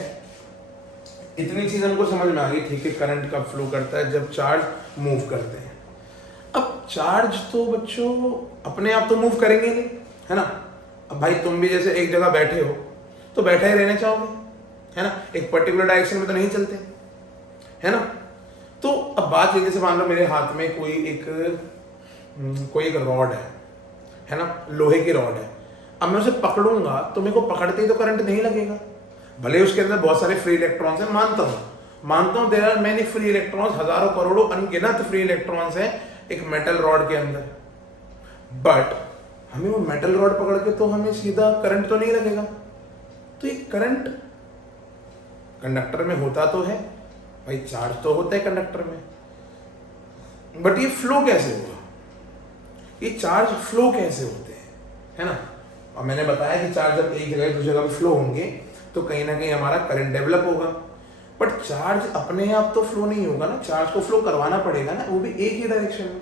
इतनी चीज हमको समझ में आ गई, ठीक है, करंट कब फ्लो करता है जब चार्ज मूव करते हैं। अब चार्ज तो बच्चों अपने आप तो मूव करेंगे नहीं, है ना। अब भाई तुम भी जैसे एक जगह बैठे हो तो बैठे ही रहना चाहोगे, है ना, एक पर्टिकुलर डायरेक्शन में तो नहीं चलते, है ना। तो अब बात ये, जैसे मान लो मेरे हाथ में कोई एक रॉड है ना, लोहे की रॉड है। अब मैं उसे पकड़ूंगा तो मेरे को पकड़ते ही तो करंट नहीं लगेगा, भले उसके अंदर बहुत सारे फ्री इलेक्ट्रॉन्स हैं, मानता हूं there are many free electrons, हजारों करोड़ों अनगिनत फ्री इलेक्ट्रॉन्स हैं एक मेटल रॉड के अंदर, बट हमें वो मेटल रॉड पकड़ के तो हमें सीधा करंट तो नहीं लगेगा। तो ये करंट कंडक्टर में होता तो है भाई, चार्ज तो होता है कंडक्टर में, बट ये फ्लो कैसे होगा, ये चार्ज फ्लो कैसे होते हैं, है ना। और मैंने बताया कि चार्ज जब एक जगह दूसरी जगह पे फ्लो होंगे तो कहीं ना कहीं हमारा करंट डेवलप होगा, बट चार्ज अपने आप तो फ्लो नहीं होगा ना, चार्ज को फ्लो करवाना पड़ेगा ना, वो भी एक ही डायरेक्शन में,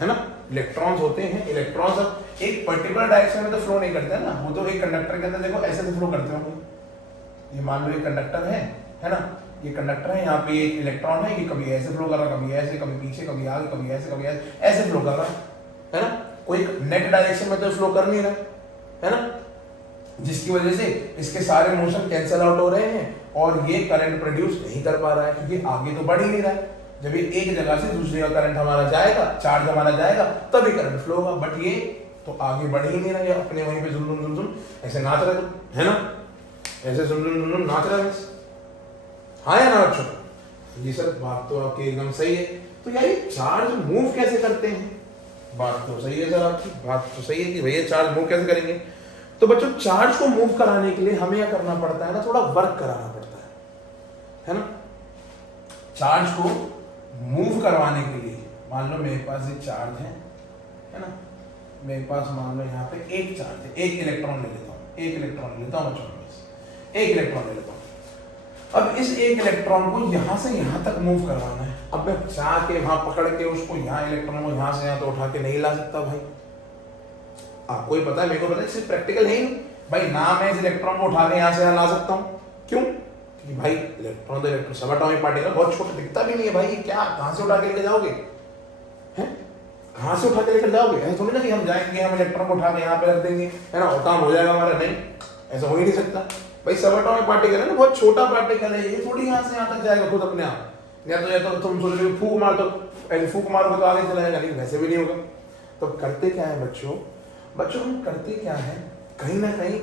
है ना। इलेक्ट्रॉन्स होते हैं, इलेक्ट्रॉन्स अब एक पर्टिकुलर डायरेक्शन में तो फ्लो नहीं करते ना, वो तो एक कंडक्टर के अंदर देखो ऐसे से फ्लो करते होंगे। ये मान लो ये कंडक्टर है ना, ये कंडक्टर है, यहाँ पे एक इलेक्ट्रॉन है, ये कभी ऐसे फ्लो कर रहा है, कभी ऐसे, कभी पीछे, कभी आगे, कभी ऐसे ऐसे फ्लो कर रहा है ना। कोई नेट डायरेक्शन में तो फ्लो कर नहीं रहा, है ना, जिसकी वजह से इसके सारे मोशन कैंसल आउट हो रहे हैं और ये करंट प्रोड्यूस नहीं कर पा रहा है क्योंकि आगे तो बढ़ ही नहीं रहा है। जब ये एक जगह से दूसरी जगह करंट हमारा जाएगा, चार्ज हमारा जाएगा, तभी करंट फ्लो होगा, बट ये तो आगे बढ़ ही नहीं रहा है, अपने वहीं पे जुम ऐसे नाच रहा है ना, ऐसे जुम नाच रहा है। हाँ या ना बच्चों, जी सर बात तो आपकी एकदम सही है। तो यार ये चार्ज मूव कैसे करते हैं, बात तो सही है सर आपकी, बात तो सही है कि भैया चार्ज मूव कैसे करेंगे। तो बच्चों चार्ज को मूव कराने के लिए हमें क्या करना पड़ता है ना, थोड़ा वर्क कराना पड़ता है ना। चार्ज को मूव करवाने के लिए मान लो मेरे पास एक चार्ज है ना, मेरे पास मान लो यहाँ पे एक चार्ज है, एक इलेक्ट्रॉन ले लेता हूँ, एक इलेक्ट्रॉन ले लेता हूँ बच्चों, एक इलेक्ट्रॉन ले लेता हूँ। अब इस एक इलेक्ट्रॉन को यहाँ से यहाँ तक मूव करवाना है। अब मैं चाह के वहां पकड़ के उसको यहाँ इलेक्ट्रॉन को यहाँ से यहाँ तो उठा के नहीं ला सकता भाई, आपको ही पता है, मेरे को पता है, सिर्फ प्रैक्टिकल है ही नहीं भाई, ना मैं इस इलेक्ट्रॉन को उठा के यहाँ से यहाँ ला सकता हूँ। क्यों? क्योंकि भाई इलेक्ट्रॉन तो इलेक्ट्रॉन सब एटॉमिक पार्टिकल बहुत छोटा दिखता भी नहीं है भाई, क्या कहाँ से उठा के लेकर जाओगे, हैं कहाँ से उठा के लेकर जाओगे? ऐसा थोड़ी ना कि हम जाएंगे हम इलेक्ट्रॉन को उठा के यहाँ पे रख देंगे, है ना, और काम हो जाएगा हमारा, नहीं, ऐसा हो ही नहीं सकता भाई। सब एटॉमिक पार्टिकल है ना, बहुत छोटा पार्टिकल है, ये थोड़ी यहाँ से यहाँ तक जाएगा खुद अपने आप, या तो तुम सोच रहे हो फूक मार, तो ऐसे फूक मारोगे तो आगे चला जाएगा, नहीं वैसे भी नहीं होगा। तो करते क्या है बच्चों हम करते क्या है, कहीं ना कहीं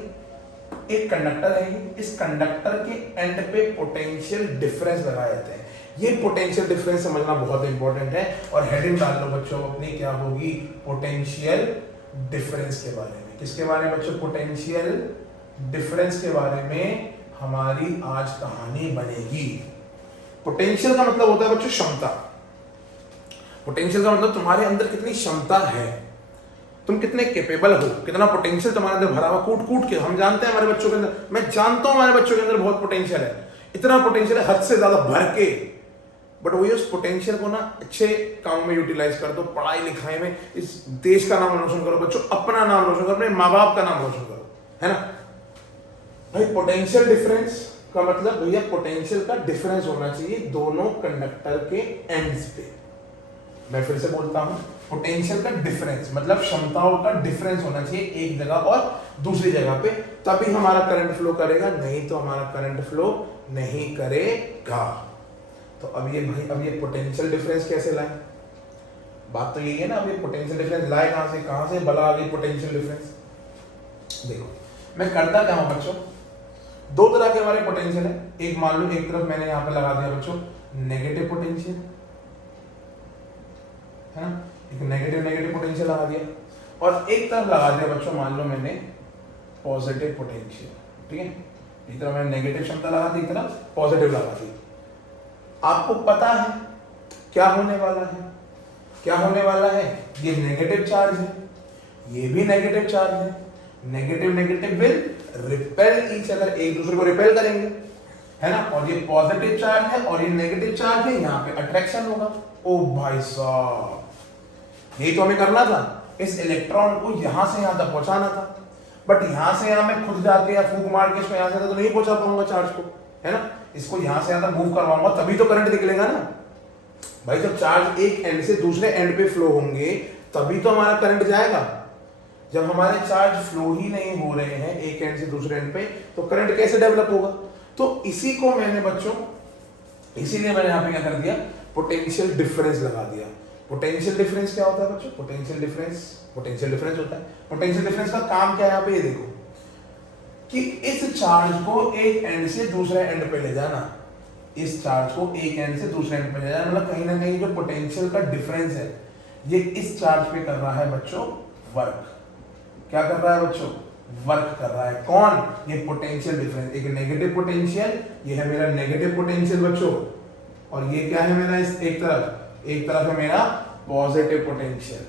एक कंडक्टर है, इस कंडक्टर के एंड पे पोटेंशियल डिफरेंस लगाए जाते हैं। ये पोटेंशियल डिफरेंस समझना बहुत इंपॉर्टेंट है, और हेडिंग डाल लो बच्चों अपनी, क्या होगी, पोटेंशियल डिफरेंस के बारे में। किसके बारे में बच्चों? पोटेंशियल डिफरेंस के बारे में हमारी आज कहानी बनेगी। पोटेंशियल का मतलब होता है बच्चों क्षमता। पोटेंशियल का मतलब तुम्हारे अंदर कितनी क्षमता है। तुम कितने केपेबल हो, कितना पोटेंशियल तुम्हारे अंदर भरा हुआ कूट कूट के। हम जानते हैं हमारे बच्चों के अंदर, मैं जानता हूं हमारे बच्चों के अंदर बहुत पोटेंशियल है, इतना पोटेंशियल है हद से ज्यादा भर के। बट वही उस पोटेंशियल को ना अच्छे काम में यूटिलाइज कर दो, पढ़ाई लिखाई में, इस देश का नाम रोशन करो बच्चों, अपना नाम रोशन करो, अपने माँ बाप का नाम रोशन करो, है ना भाई। पोटेंशियल डिफरेंस का मतलब भैया पोटेंशियल का डिफरेंस होना चाहिए दोनों कंडक्टर के एंड्स पे। मैं फिर से बोलता हूं, पोटेंशियल का डिफरेंस मतलब क्षमताओं का डिफरेंस होना चाहिए एक जगह और दूसरी जगह पे, तभी हमारा करंट फ्लो करेगा, नहीं तो हमारा करंट फ्लो नहीं करेगा। तो अब ये भाई, अब ये पोटेंशियल डिफरेंस कैसे लाए? बात तो यही है ना, अब ये पोटेंशियल डिफरेंस लाए कहां से भला आ गई पोटेंशियल डिफरेंस? देखो मैं करता क्या हूं बच्चों, दो तरह के हमारे पोटेंशियल है। एक मान लो एक तरफ मैंने यहां पे लगा दिया बच्चों नेगेटिव पोटेंशियल, है ना, एक नेगेटिव पोटेंशियल लगा दिया, और एक तरफ लगा दिया बच्चों मान लो मैंने पॉजिटिव पोटेंशियल, ठीक है। एक तरफ मैंने नेगेटिव क्षमता लगा दी, एक तरफ पॉजिटिव लगा दी। आपको पता है क्या होने वाला है? क्या होने वाला है? ये नेगेटिव चार्ज है, ये भी नेगेटिव चार्ज है, negative will repel each other, एक दूसरे को रिपेल करेंगे, है ना। और ये पॉजिटिव चार्ज है और ये नेगेटिव चार्ज है, यहाँ पे अट्रैक्शन होगा। ओ भाई साहब, यही तो हमें करना था, इस इलेक्ट्रॉन को यहां से यहां तक पहुंचाना था। बट यहां से यहां मैं खुद जाके या फूंक मार के इसको यहां से तो नहीं पहुंचा पाऊंगा चार्ज को, है ना। इसको यहां से यहां तक मूव करवाऊंगा तभी तो करंट निकलेगा ना भाई। जब चार्ज एक एंड से दूसरे एंड पे फ्लो होंगे तभी तो हमारा करंट जाएगा। जब हमारे चार्ज फ्लो ही नहीं हो रहे हैं एक एंड से दूसरे एंड पे, तो करंट कैसे डेवलप होगा? तो इसी को मैंने बच्चों, इसीलिए मैंने यहाँ पे क्या कर दिया, पोटेंशियल डिफरेंस लगा दिया। पोटेंशियल डिफरेंस क्या होता है बच्चों? पोटेंशियल डिफरेंस होता है। पोटेंशियल डिफरेंस का काम क्या है? यहाँ पे ये देखो कि इस चार्ज को एक एंड से दूसरे एंड पे ले जाना, इस चार्ज को एक एंड से दूसरे एंड पे ले जाना, मतलब कहीं ना कहीं जो पोटेंशियल का डिफरेंस है ये इस चार्ज पे कर रहा है बच्चों वर्क। क्या कर रहा है बच्चों? वर्क कर रहा है। कौन? ये पोटेंशियल डिफरेंस। एक नेगेटिव पोटेंशियल, ये है मेरा नेगेटिव पोटेंशियल बच्चों, और ये क्या है मेरा, इस एक तरफ है मेरा पॉजिटिव पोटेंशियल,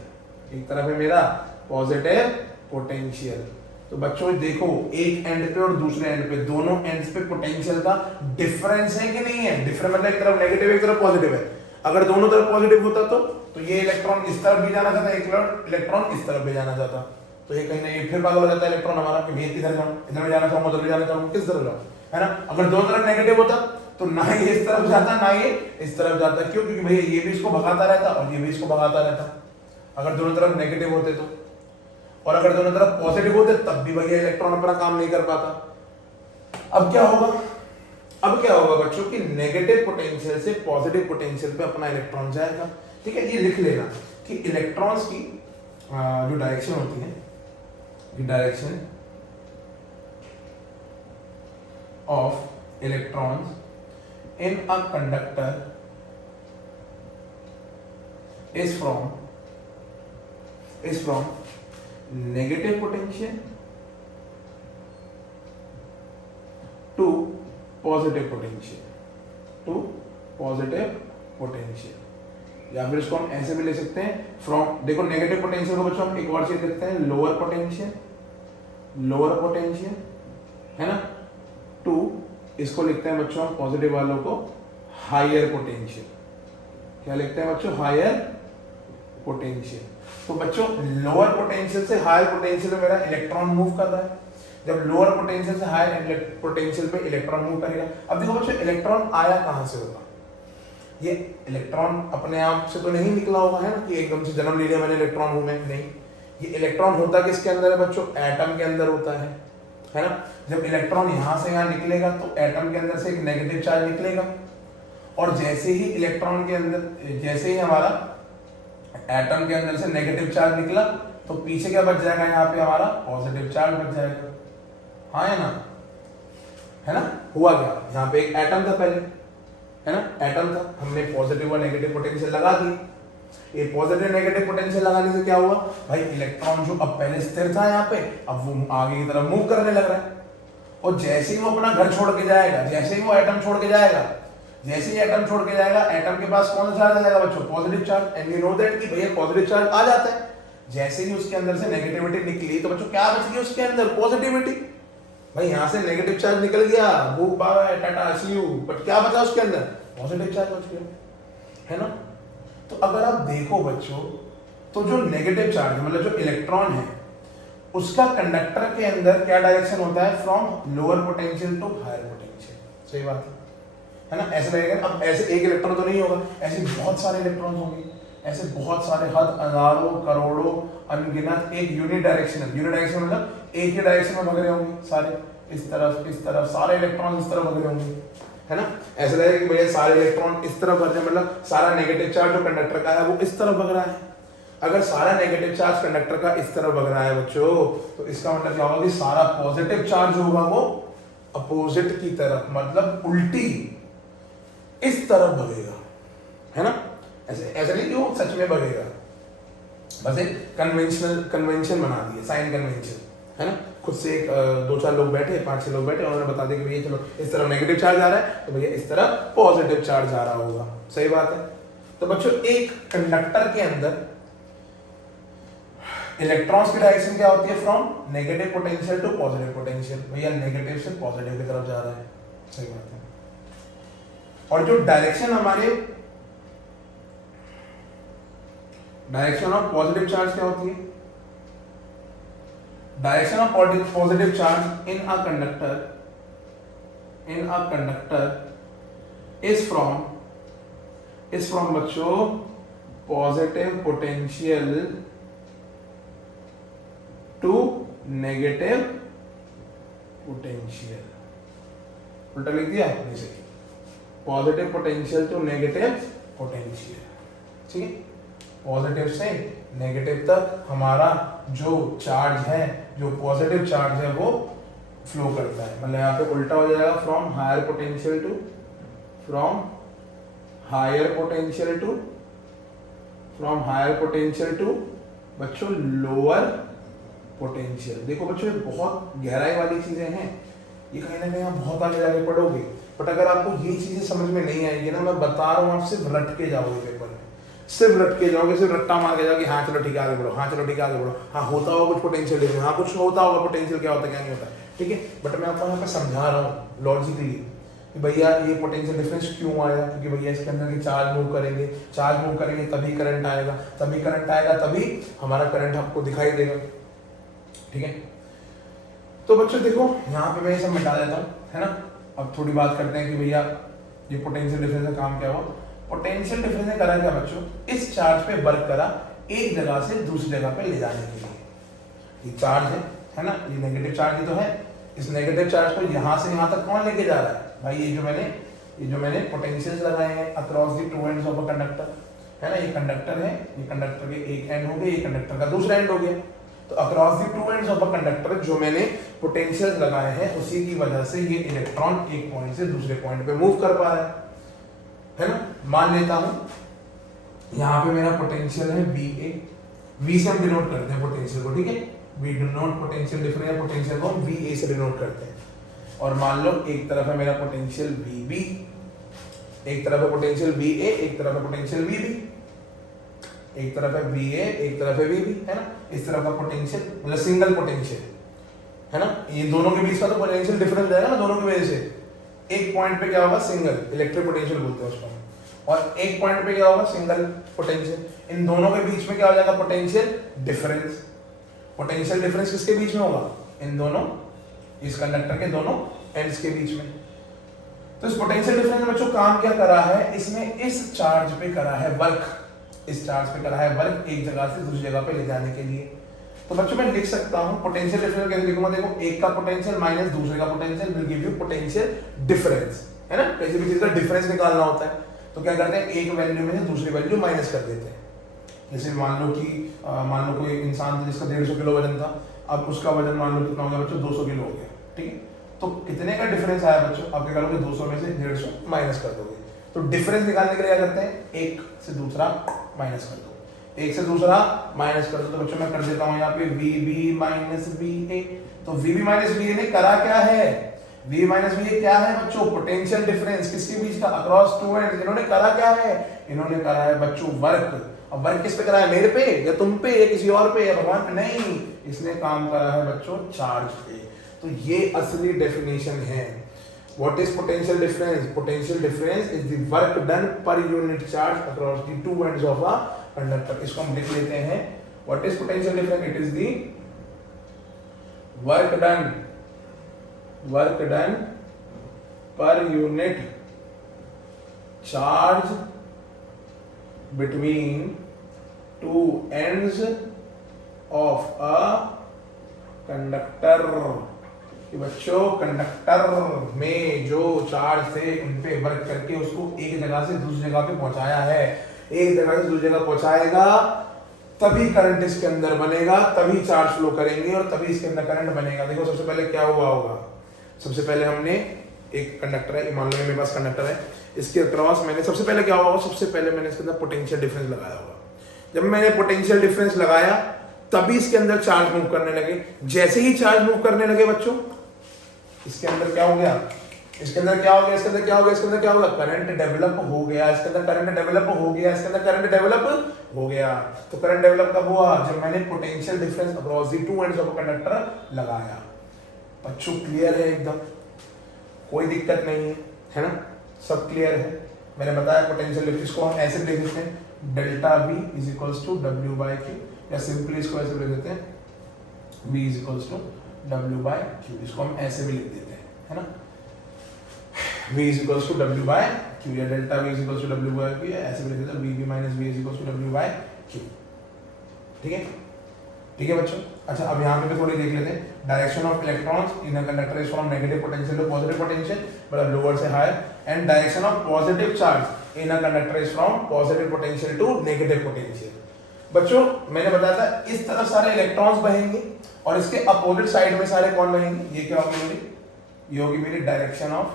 एक तरफ है मेरा पॉजिटिव पोटेंशियल। तो बच्चों देखो एक एंड पे और दूसरे एंड पे, दोनों एंड्स पे पोटेंशियल का डिफरेंस है कि नहीं है? डिफरेंस मतलब एक तरफ नेगेटिव एक तरफ पॉजिटिव है। अगर दोनों तरफ पॉजिटिव होता तो ये इलेक्ट्रॉन इस तरफ भी जाना चाहता, एक इलेक्ट्रॉन इस तरफ भी जाना चाहता, तो ये कहीं ना कहीं फिर पागल हो जाता है इलेक्ट्रॉन हमारा कि मैं किधर जाऊं, इधर भी जाना चाहूंगा उधर भी जाना चाहूंगा, किस तरफ जाऊं, है ना। अगर दोनों तरफ नेगेटिव होता तो ना ये इस तरफ जाता ना ये इस तरफ जाता। क्यों? क्योंकि भैया ये भी इसको भगाता रहता और ये भी इसको भगाता रहता, अगर दोनों तरफ नेगेटिव होते तो। और अगर दोनों तरफ पॉजिटिव होते तब भी भैया इलेक्ट्रॉन अपना काम नहीं कर पाता। अब क्या होगा? अब क्या होगा बच्चों कि नेगेटिव पोटेंशियल से पॉजिटिव पोटेंशियल पे अपना इलेक्ट्रॉन जाएगा, ठीक है। ये लिख लेना कि इलेक्ट्रॉन्स की जो डायरेक्शन होती है, direction of electrons in a conductor is from negative potential to positive potential, या फिर इसको हम ऐसे भी ले सकते हैं फ्रॉम, देखो नेगेटिव पोटेंशियल को बच्चों हम एक और चीज लिखते हैं लोअर पोटेंशियल, है ना, टू इसको लिखते हैं बच्चों हम पॉजिटिव वालों को हायर पोटेंशियल। क्या लिखते हैं बच्चों? Higher potential. तो बच्चों लोअर पोटेंशियल से हायर पोटेंशियल में मेरा इलेक्ट्रॉन मूव कर रहा है, जब लोअर पोटेंशियल से हायर पोटेंशियल पे इलेक्ट्रॉन मूव करेगा। अब देखो बच्चों इलेक्ट्रॉन आया कहां से होगा? ये इलेक्ट्रॉन अपने आप से तो नहीं निकला होगा, है ना, कि एकदम से जन्म ले लिया मैंने इलेक्ट्रॉन हूं मैं, नहीं। ये इलेक्ट्रॉन होता किसके अंदर है बच्चों? एटम के अंदर होता है ना। जब इलेक्ट्रॉन यहां से यहां निकलेगा तो एटम के अंदर से एक नेगेटिव चार्ज निकलेगा, और जैसे ही इलेक्ट्रॉन के अंदर, जैसे ही हमारा एटम के अंदर से नेगेटिव चार्ज निकला तो पीछे क्या बच जाएगा? यहाँ पे हमारा पॉजिटिव चार्ज बच जाएगा, हाँ है ना। हुआ क्या? यहाँ पे एक एटम था पहले, है ना, एटम था, हमने पॉजिटिव और नेगेटिव पोटेंशियल लगा दी। ये पॉजिटिव नेगेटिव पोटेंशियल लगाने से क्या हुआ भाई? इलेक्ट्रॉन जो अब पहले स्थिर था यहाँ पे, अब वो आगे की तरफ मूव करने लग रहा है, और जैसे ही वो अपना घर छोड़ के जाएगा, जैसे ही वो एटम छोड़ के जाएगा, जैसे ही एटम के पास कौन सा चार्ज आ जाएगा बच्चों? Positive charge. And you know that कि भैया पॉजिटिव चार्ज आ जाता है जैसे ही उसके अंदर से नेगेटिविटी निकली तो बच्चों क्या बच गई उसके अंदर, पॉजिटिविटी। भाई यहाँ से नेगेटिव चार्ज निकल गया, भूख bye tata see you, but क्या बचा उसके अंदर, पॉजिटिव चार्ज बच गया, है ना। तो अगर आप देखो बच्चों, तो जो नेगेटिव चार्ज मतलब जो इलेक्ट्रॉन है उसका कंडक्टर के अंदर क्या डायरेक्शन होता है, from lower potential to higher potential. सही बात है ना। ऐसे लगेगा, अब ऐसे एक इलेक्ट्रॉन तो नहीं होगा, ऐसे बहुत सारे इलेक्ट्रॉन होंगे, ऐसे बहुत सारे हजारों करोड़ों अनगिनत, एक यूनिट डायरेक्शन मतलब एक ही डायरेक्शन में भग रहे होंगे सारे, इस तरफ सारे इलेक्ट्रॉन इस तरफ भग रहे होंगे, है ना। ऐसे लगेगा कि भैया सारे इलेक्ट्रॉन इस तरफ भग रहे हैं, मतलब सारा नेगेटिव चार्ज जो कंडक्टर का है वो इस तरफ भग रहा है। अगर सारा नेगेटिव चार्ज कंडक्टर का इस तरफ भग रहा है बच्चों, तो इसका मतलब क्या होगा कि सारा पॉजिटिव चार्ज होगा वो अपोजिट की तरफ, मतलब उल्टी इस तरफ भगेगा, है ना। ऐसे ऐसे नहीं कि वो सच में भगेगा, बस एक कन्वेंशन बना दिए, साइन कन्वेंशन, है ना। खुद से एक 2-4 लोग बैठे, 5-6 लोग बैठे, उन्होंने बता दिया कि भैया चलो इस तरफ नेगेटिव चार्ज आ रहा है तो भैया इस तरफ पॉजिटिव चार्ज आ रहा होगा। सही बात है। तो बच्चों एक कंडक्टर के अंदर इलेक्ट्रॉन्स की डायरेक्शन क्या होती है, from negative potential to positive potential. भैया नेगेटिव से पॉजिटिव की तरफ जा रहा है। सही बात है। और जो डायरेक्शन हमारे डायरेक्शन ऑफ पॉजिटिव चार्ज क्या होती है, direction of positive charge in a conductor is from बच्चों positive potential to negative potential. उल्टा लिख दिया आपने, सही, positive potential to negative potential. ठीक है, पॉजिटिव से नेगेटिव तक हमारा जो चार्ज है, जो पॉजिटिव चार्ज है वो फ्लो करता है। मतलब यहाँ पे उल्टा हो जाएगा, फ्रॉम हायर पोटेंशियल टू बच्चों लोअर पोटेंशियल। देखो बच्चों ये बहुत गहराई वाली चीजें हैं, ये कहीं ना कहीं आप बहुत आगे जाके पढ़ोगे, बट अगर आपको ये चीजें समझ में नहीं आएगी ना, मैं बता रहा हूँ, आप सिर्फ रट के जाओगे पेपर में, सिर्फ रट के जाओगे, सिर्फ रट्टा मार के जाओगे, हाँ चलो ठीक है आगे बढ़ो, हाँ चलो ठीक है आगे बढ़ो, हाँ होता होगा कुछ पोटेंशियल डिफरेंस, हाँ कुछ होता होगा पोटेंशियल, क्या होता है क्या नहीं होता, ठीक है। बट मैं आपको यहाँ पे समझा रहा हूँ लॉजिकली कि भैया ये पोटेंशियल डिफरेंस क्यों आया, क्योंकि भैया इसके अंदर के चार्ज मूव करेंगे तभी करंट आएगा, तभी हमारा करंट आपको दिखाई देगा। ठीक है, तो बच्चों देखो यहाँ पे मैं ये सब मिटा देता हूँ, है ना। अब थोड़ी बात करते हैं कि भैया ये पोटेंशियल डिफरेंस का काम क्या हुआ। पोटेंशियल डिफरेंस ने करा क्या बच्चों, इस चार्ज पे वर्क करा एक जगह से दूसरी जगह पे ले जाने के लिए। ये चार्ज है ना, ये नेगेटिव चार्ज ही तो है, इस नेगेटिव चार्ज को यहाँ से यहाँ तक कौन लेके जा रहा है भाई, ये जो मैंने पोटेंशियल्स लगाए हैं across the two ends of a conductor, है ना। ये कंडक्टर है, ये कंडक्टर के एक एंड हो गए, ये कंडक्टर का दूसरा एंड हो गया। तो across the two ends of a conductor जो मैंने पोटेंशियल्स लगाए हैं, उसी की वजह से ये इलेक्ट्रॉन एक पॉइंट से दूसरे पॉइंट पे मूव कर पा रहा है ना। मान लेता हूं यहाँ पे मेरा पोटेंशियल है VA, V से हम डिनोट करते हैं पोटेंशियल को, ठीक है। We denote potential difference, potential को हम VA से डिनोट करते हैं। और मान लो एक तरफ है मेरा पोटेंशियल VB, एक तरफ है पोटेंशियल VA, एक तरफ है पोटेंशियल VB, एक तरफ है VA, एक तरफ है VB, है ना। इस तरफ का पोटेंशियल मतलब सिंगल पोटेंशियल, है ना। ये दोनों के बीच का तो पोटेंशियल डिफरेंस जाएगा ना दोनों की वजह से। एक पॉइंट पे क्या होगा, सिंगल इलेक्ट्रिक पोटेंशियल बोलते हैं उसको, और एक पॉइंट पे क्या होगा, सिंगल पोटेंशियल। इन दोनों के बीच में क्या हो जाएगा, पोटेंशियल डिफरेंस। पोटेंशियल डिफरेंस किसके बीच में होगा, इन दोनों, इस कंडक्टर के दोनों एंड्स के बीच में। तो इस पोटेंशियल डिफरेंस में बच्चों काम क्या करा है, इसने इस चार्ज पे करा है वर्क, इस चार्ज पे करा है वर्क एक जगह से दूसरी जगह पे ले जाने के लिए। तो बच्चों मैं लिख सकता हूं पोटेंशियल डिफरेंस कैसे लिखूंगा, देखो एक का पोटेंशियल माइनस दूसरे का potential will give you potential difference, है ना। किसी भी चीज का डिफरेंस निकालना होता है तो क्या करते हैं, एक वैल्यू में से दूसरी वैल्यू माइनस कर देते हैं। जैसे मान लो कोई इंसान था जिसका 150 किलो वजन था, अब उसका वजन मान लो कितना हो गया बच्चों, 200 किलो हो गया, ठीक है। तो कितने का डिफरेंस आया बच्चों, आप क्या करोगे, 200 में से 150 माइनस कर दोगे। तो डिफरेंस निकालने के लिए क्या करते हैं, एक से दूसरा माइनस कर दो, एक से दूसरा माइनस कर दो। तो बच्चों मैं कर देता हूं यहाँ पे VB माइनस VA। तो VB माइनस VA ने करा क्या है, V माइनस VA क्या है बच्चों, पोटेंशियल डिफरेंस किसके बीच का, अक्रॉस टू एंड्स। इन्होंने करा क्या है, इन्होंने करा है बच्चों वर्क, अब वर्क किस पे करा है, मेरे पे या तुम पे या किसी और पे या भगवान पे? नहीं, इसने काम करा है बच्चों चार्ज पे। तो ये असली डेफिनेशन है। What is potential difference? Potential difference is the work done per unit charge across the two ends of a conductor. इसको हम लिख लेते हैं, what is potential difference? It is the work done per unit charge between two ends of a conductor। कि बच्चों conductor में जो charge थे उन पे वर्क करके उसको एक जगह से दूसरी जगह पे पहुंचाया है, एक जगह से दूसरी जगह पहुंचाएगा तभी करंट इसके अंदर बनेगा, तभी चार्ज फ्लो करेंगे और तभी इसके अंदर करंट बनेगा। देखो सबसे पहले क्या हुआ होगा, सबसे पहले हमने एक कंडक्टर है, मान लो मेरे पास कंडक्टर है, इसके अक्रॉस मैंने सबसे पहले क्या होगा, सबसे पहले मैंने इसके अंदर पोटेंशियल डिफरेंस लगाया होगा। जब मैंने पोटेंशियल डिफरेंस लगाया तभी इसके अंदर चार्ज मूव करने लगे। जैसे ही चार्ज मूव करने लगे बच्चों, इसके अंदर क्या हो गया, इसके अंदर क्या हो गया, इसके अंदर क्या हो गया, इसके अंदर क्या होगा, करंट डेवलप हो गया, इसके अंदर करंट डेवलप हो गया, इसके अंदर करंट डेवलप हो गया। तो करंट डेवलप कब हुआ, जब मैंने potential difference across the two ends of a conductor लगाया। बच्चों क्लियर है एकदम, कोई दिक्कत नहीं है ना, सब क्लियर है। मैंने बताया पोटेंशियल डिफरेंस को हम ऐसे लिख देते हैं, delta V is equals to W by Q, या सिंपली इसको ऐसे लिख देते हैं V is equals to W by Q। इसको हम ऐसे भी लिख देते हैं, है ना, V is equals to W by Q, या delta V is equals to W by Q, ऐसे भी लिख देते हैं VB minus V is equals to W by Q। ठीक है, ठीक है बच्चों। अच्छा अब यहाँ पे भी थोड़ी देख लेते हैं, direction of electrons in a conductor is from negative potential to positive potential, मतलब लोअर से higher, and direction of positive charge in a conductor is from positive potential to negative potential. बच्चों मैंने बताया था इस तरफ सारे इलेक्ट्रॉन्स बहेंगे और इसके अपोजिट साइड में सारे कौन बहेंगे, ये क्या होगी मेरी, ये होगी मेरी डायरेक्शन ऑफ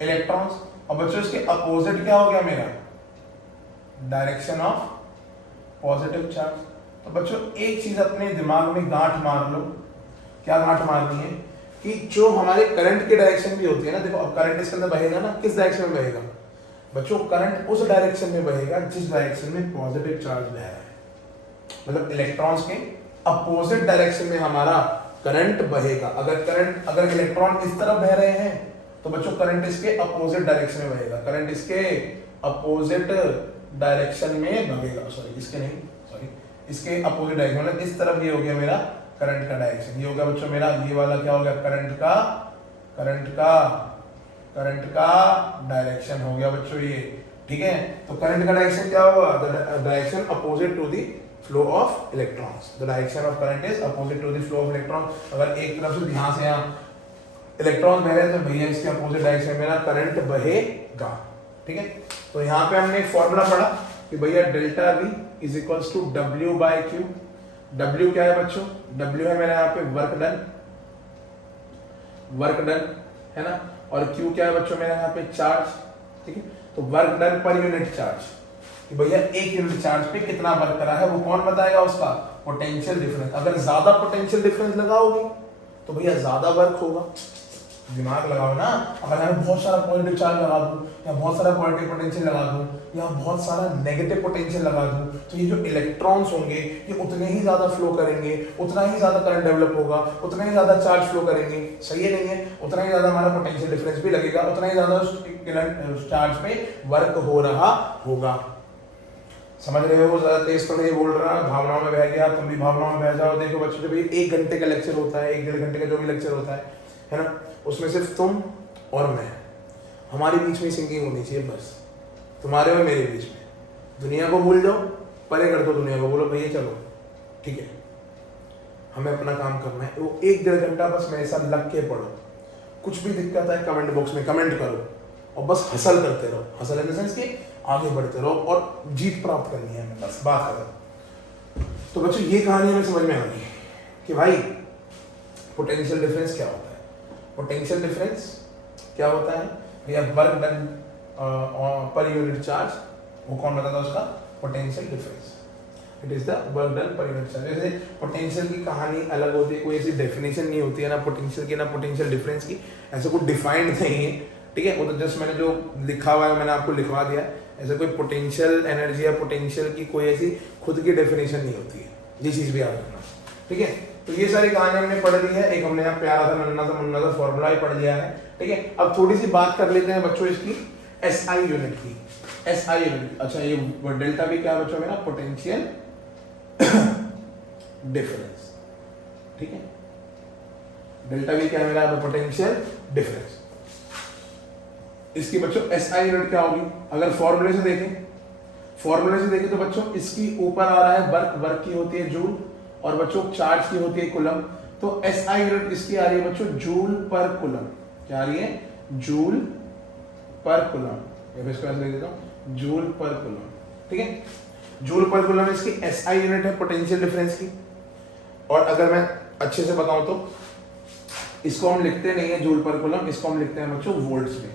इलेक्ट्रॉन्स। और बच्चों इसके अपोजिट क्या हो गया मेरा, डायरेक्शन ऑफ पॉजिटिव चार्ज। तो बच्चों एक चीज अपने दिमाग में गांठ मार लो, क्या गांठ मारनी है, कि जो हमारे करंट की डायरेक्शन भी होती है ना, देखो अब करंट इसके अंदर बहेगा ना, किस डायरेक्शन में बहेगा बच्चों, करंट उस डायरेक्शन में बहेगा जिस डायरेक्शन में पॉजिटिव चार्ज बह रहा है, मतलब इलेक्ट्रॉन्स के अपोजिट डायरेक्शन में हमारा करंट बहेगा। अगर इलेक्ट्रॉन इस तरफ बह रहे हैं तो बच्चों करंट इसके अपोजिट डायरेक्शन में बहेगा, करंट इसके अपोजिट डायरेक्शन में बहेगा, सॉरी इसके नहीं, सॉरी इसके अपोजिट डायरेक्शन, मतलब इस तरफ ये हो गया मेरा करंट का डायरेक्शन, ये हो गया बच्चों मेरा, ये वाला क्या हो गया, करंट का डायरेक्शन हो गया बच्चों ये। ठीक है, तो करंट का डायरेक्शन क्या होगा, the direction opposite to the flow of electrons, the direction of current is opposite to the flow of electrons. अगर एक तरफ से यहाँ से यहाँ इलेक्ट्रॉन बह रहे हैं तो भैया इसके अपोजिट डायरेक्शन में मेरा करंट बहेगा। ठीक है, तो यहाँ पे हमने एक फॉर्मूला पढ़ा कि भैया delta V is equals to W by Q। W क्या है बच्चों, W है मेरा यहाँ पे वर्क डन है ना, और Q क्या है बच्चों मेरा यहाँ पे चार्ज। ठीक है, तो work done per unit charge, कि भैया एक यूनिट चार्ज पे कितना वर्क करा है वो कौन बताएगा, उसका पोटेंशियल डिफरेंस। अगर ज्यादा पोटेंशियल डिफरेंस लगाओगे तो भैया ज्यादा वर्क होगा। दिमाग लगाओ ना, अगर मैं बहुत सारा पॉजिटिव चार्ज लगा दूं या बहुत सारा पॉजिटिव पोटेंशियल लगा दूं या बहुत सारा नेगेटिव पोटेंशियल लगा दूं, तो ये जो इलेक्ट्रॉन्स होंगे ये उतने ही ज्यादा फ्लो करेंगे, उतना ही ज्यादा करंट डेवलप होगा, उतना ही ज्यादा चार्ज फ्लो करेंगे। सही है नहीं है, उतना ही ज्यादा हमारा पोटेंशियल डिफरेंस भी लगेगा, उतना ही ज्यादा चार्ज पे वर्क हो रहा होगा। समझ रहे हो, ज्यादा तेज तो नहीं बोल रहा, भावनाओं में बह गया, तुम भी भावनाओं में बह जाओ। देखो बच्चों, जब ये 1 घंटे का लेक्चर होता है, 1 डेढ़ घंटे का जो भी लेक्चर होता है ना, उसमें सिर्फ तुम और मैं, हमारे बीच में सिंकिंग होनी चाहिए बस, तुम्हारे और मेरे बीच में। दुनिया को भूल जाओ, परे कर दो दुनिया को, बोलो भैया चलो ठीक है हमें अपना काम करना है। वो 1 डेढ़ घंटा बस मेरे साथ लग के पढ़ो, कुछ भी दिक्कत है कमेंट बॉक्स में कमेंट करो और बस हसल करते रहो, हसल इन द सेंस कि आगे बढ़ते रहो और जीत प्राप्त करनी है हमें, बस बात खत्म। तो बच्चों ये कहानी हमें समझ में आ गई कि भाई पोटेंशियल डिफरेंस क्या होता है। पोटेंशियल डिफरेंस क्या होता है भैया, work done per unit charge, वो कौन बताता है उसका, potential difference. It is the work done per unit charge. जैसे पोटेंशियल की कहानी अलग होती है, कोई ऐसी डेफिनेशन नहीं होती है ना पोटेंशियल की ना पोटेंशियल डिफरेंस की, ऐसे कुछ डिफाइंड नहीं है। ठीक है, वो तो जस्ट मैंने जो लिखा हुआ है मैंने आपको लिखवा दिया है, ऐसे कोई पोटेंशियल एनर्जी या पोटेंशियल की कोई ऐसी खुद की डेफिनेशन नहीं होती है, ये चीज़ भी याद रखना। ठीक है, तो ये सारी कहानी हमने पढ़ ली है। एक हमने यहाँ प्यारा सा नन्ना सा मुन्ना सा फॉर्मूला ही पढ़ लिया है। ठीक है, अब थोड़ी सी बात कर लेते हैं बच्चों इसकी SI यूनिट की। SI यूनिट, अच्छा ये डेल्टा भी क्या बच्चों मेरा पोटेंशियल डिफरेंस। ठीक है, डेल्टा भी क्या है मेरा पोटेंशियल डिफरेंस। इसकी बच्चों SI यूनिट क्या होगी? अगर फॉर्मूले से देखें तो बच्चों इसकी ऊपर आ रहा है वर्क की होती है जूल, और बच्चों चार्ज की होती है कूलम। तो SI यूनिट इसकी आ रही है बच्चों जूल पर कूलम। क्या आ रही है? जूल पर कूलम। ये इसको ऐसे लिख देता हूं, जूल पर कूलम। ठीक है, जूल पर कूलम इसकी SI यूनिट है पोटेंशियल डिफरेंस की। और अगर मैं अच्छे से बताऊं तो इसको हम लिखते नहीं है जूल पर कूलम, इसको हम लिखते हैं बच्चों वोल्ट्स में।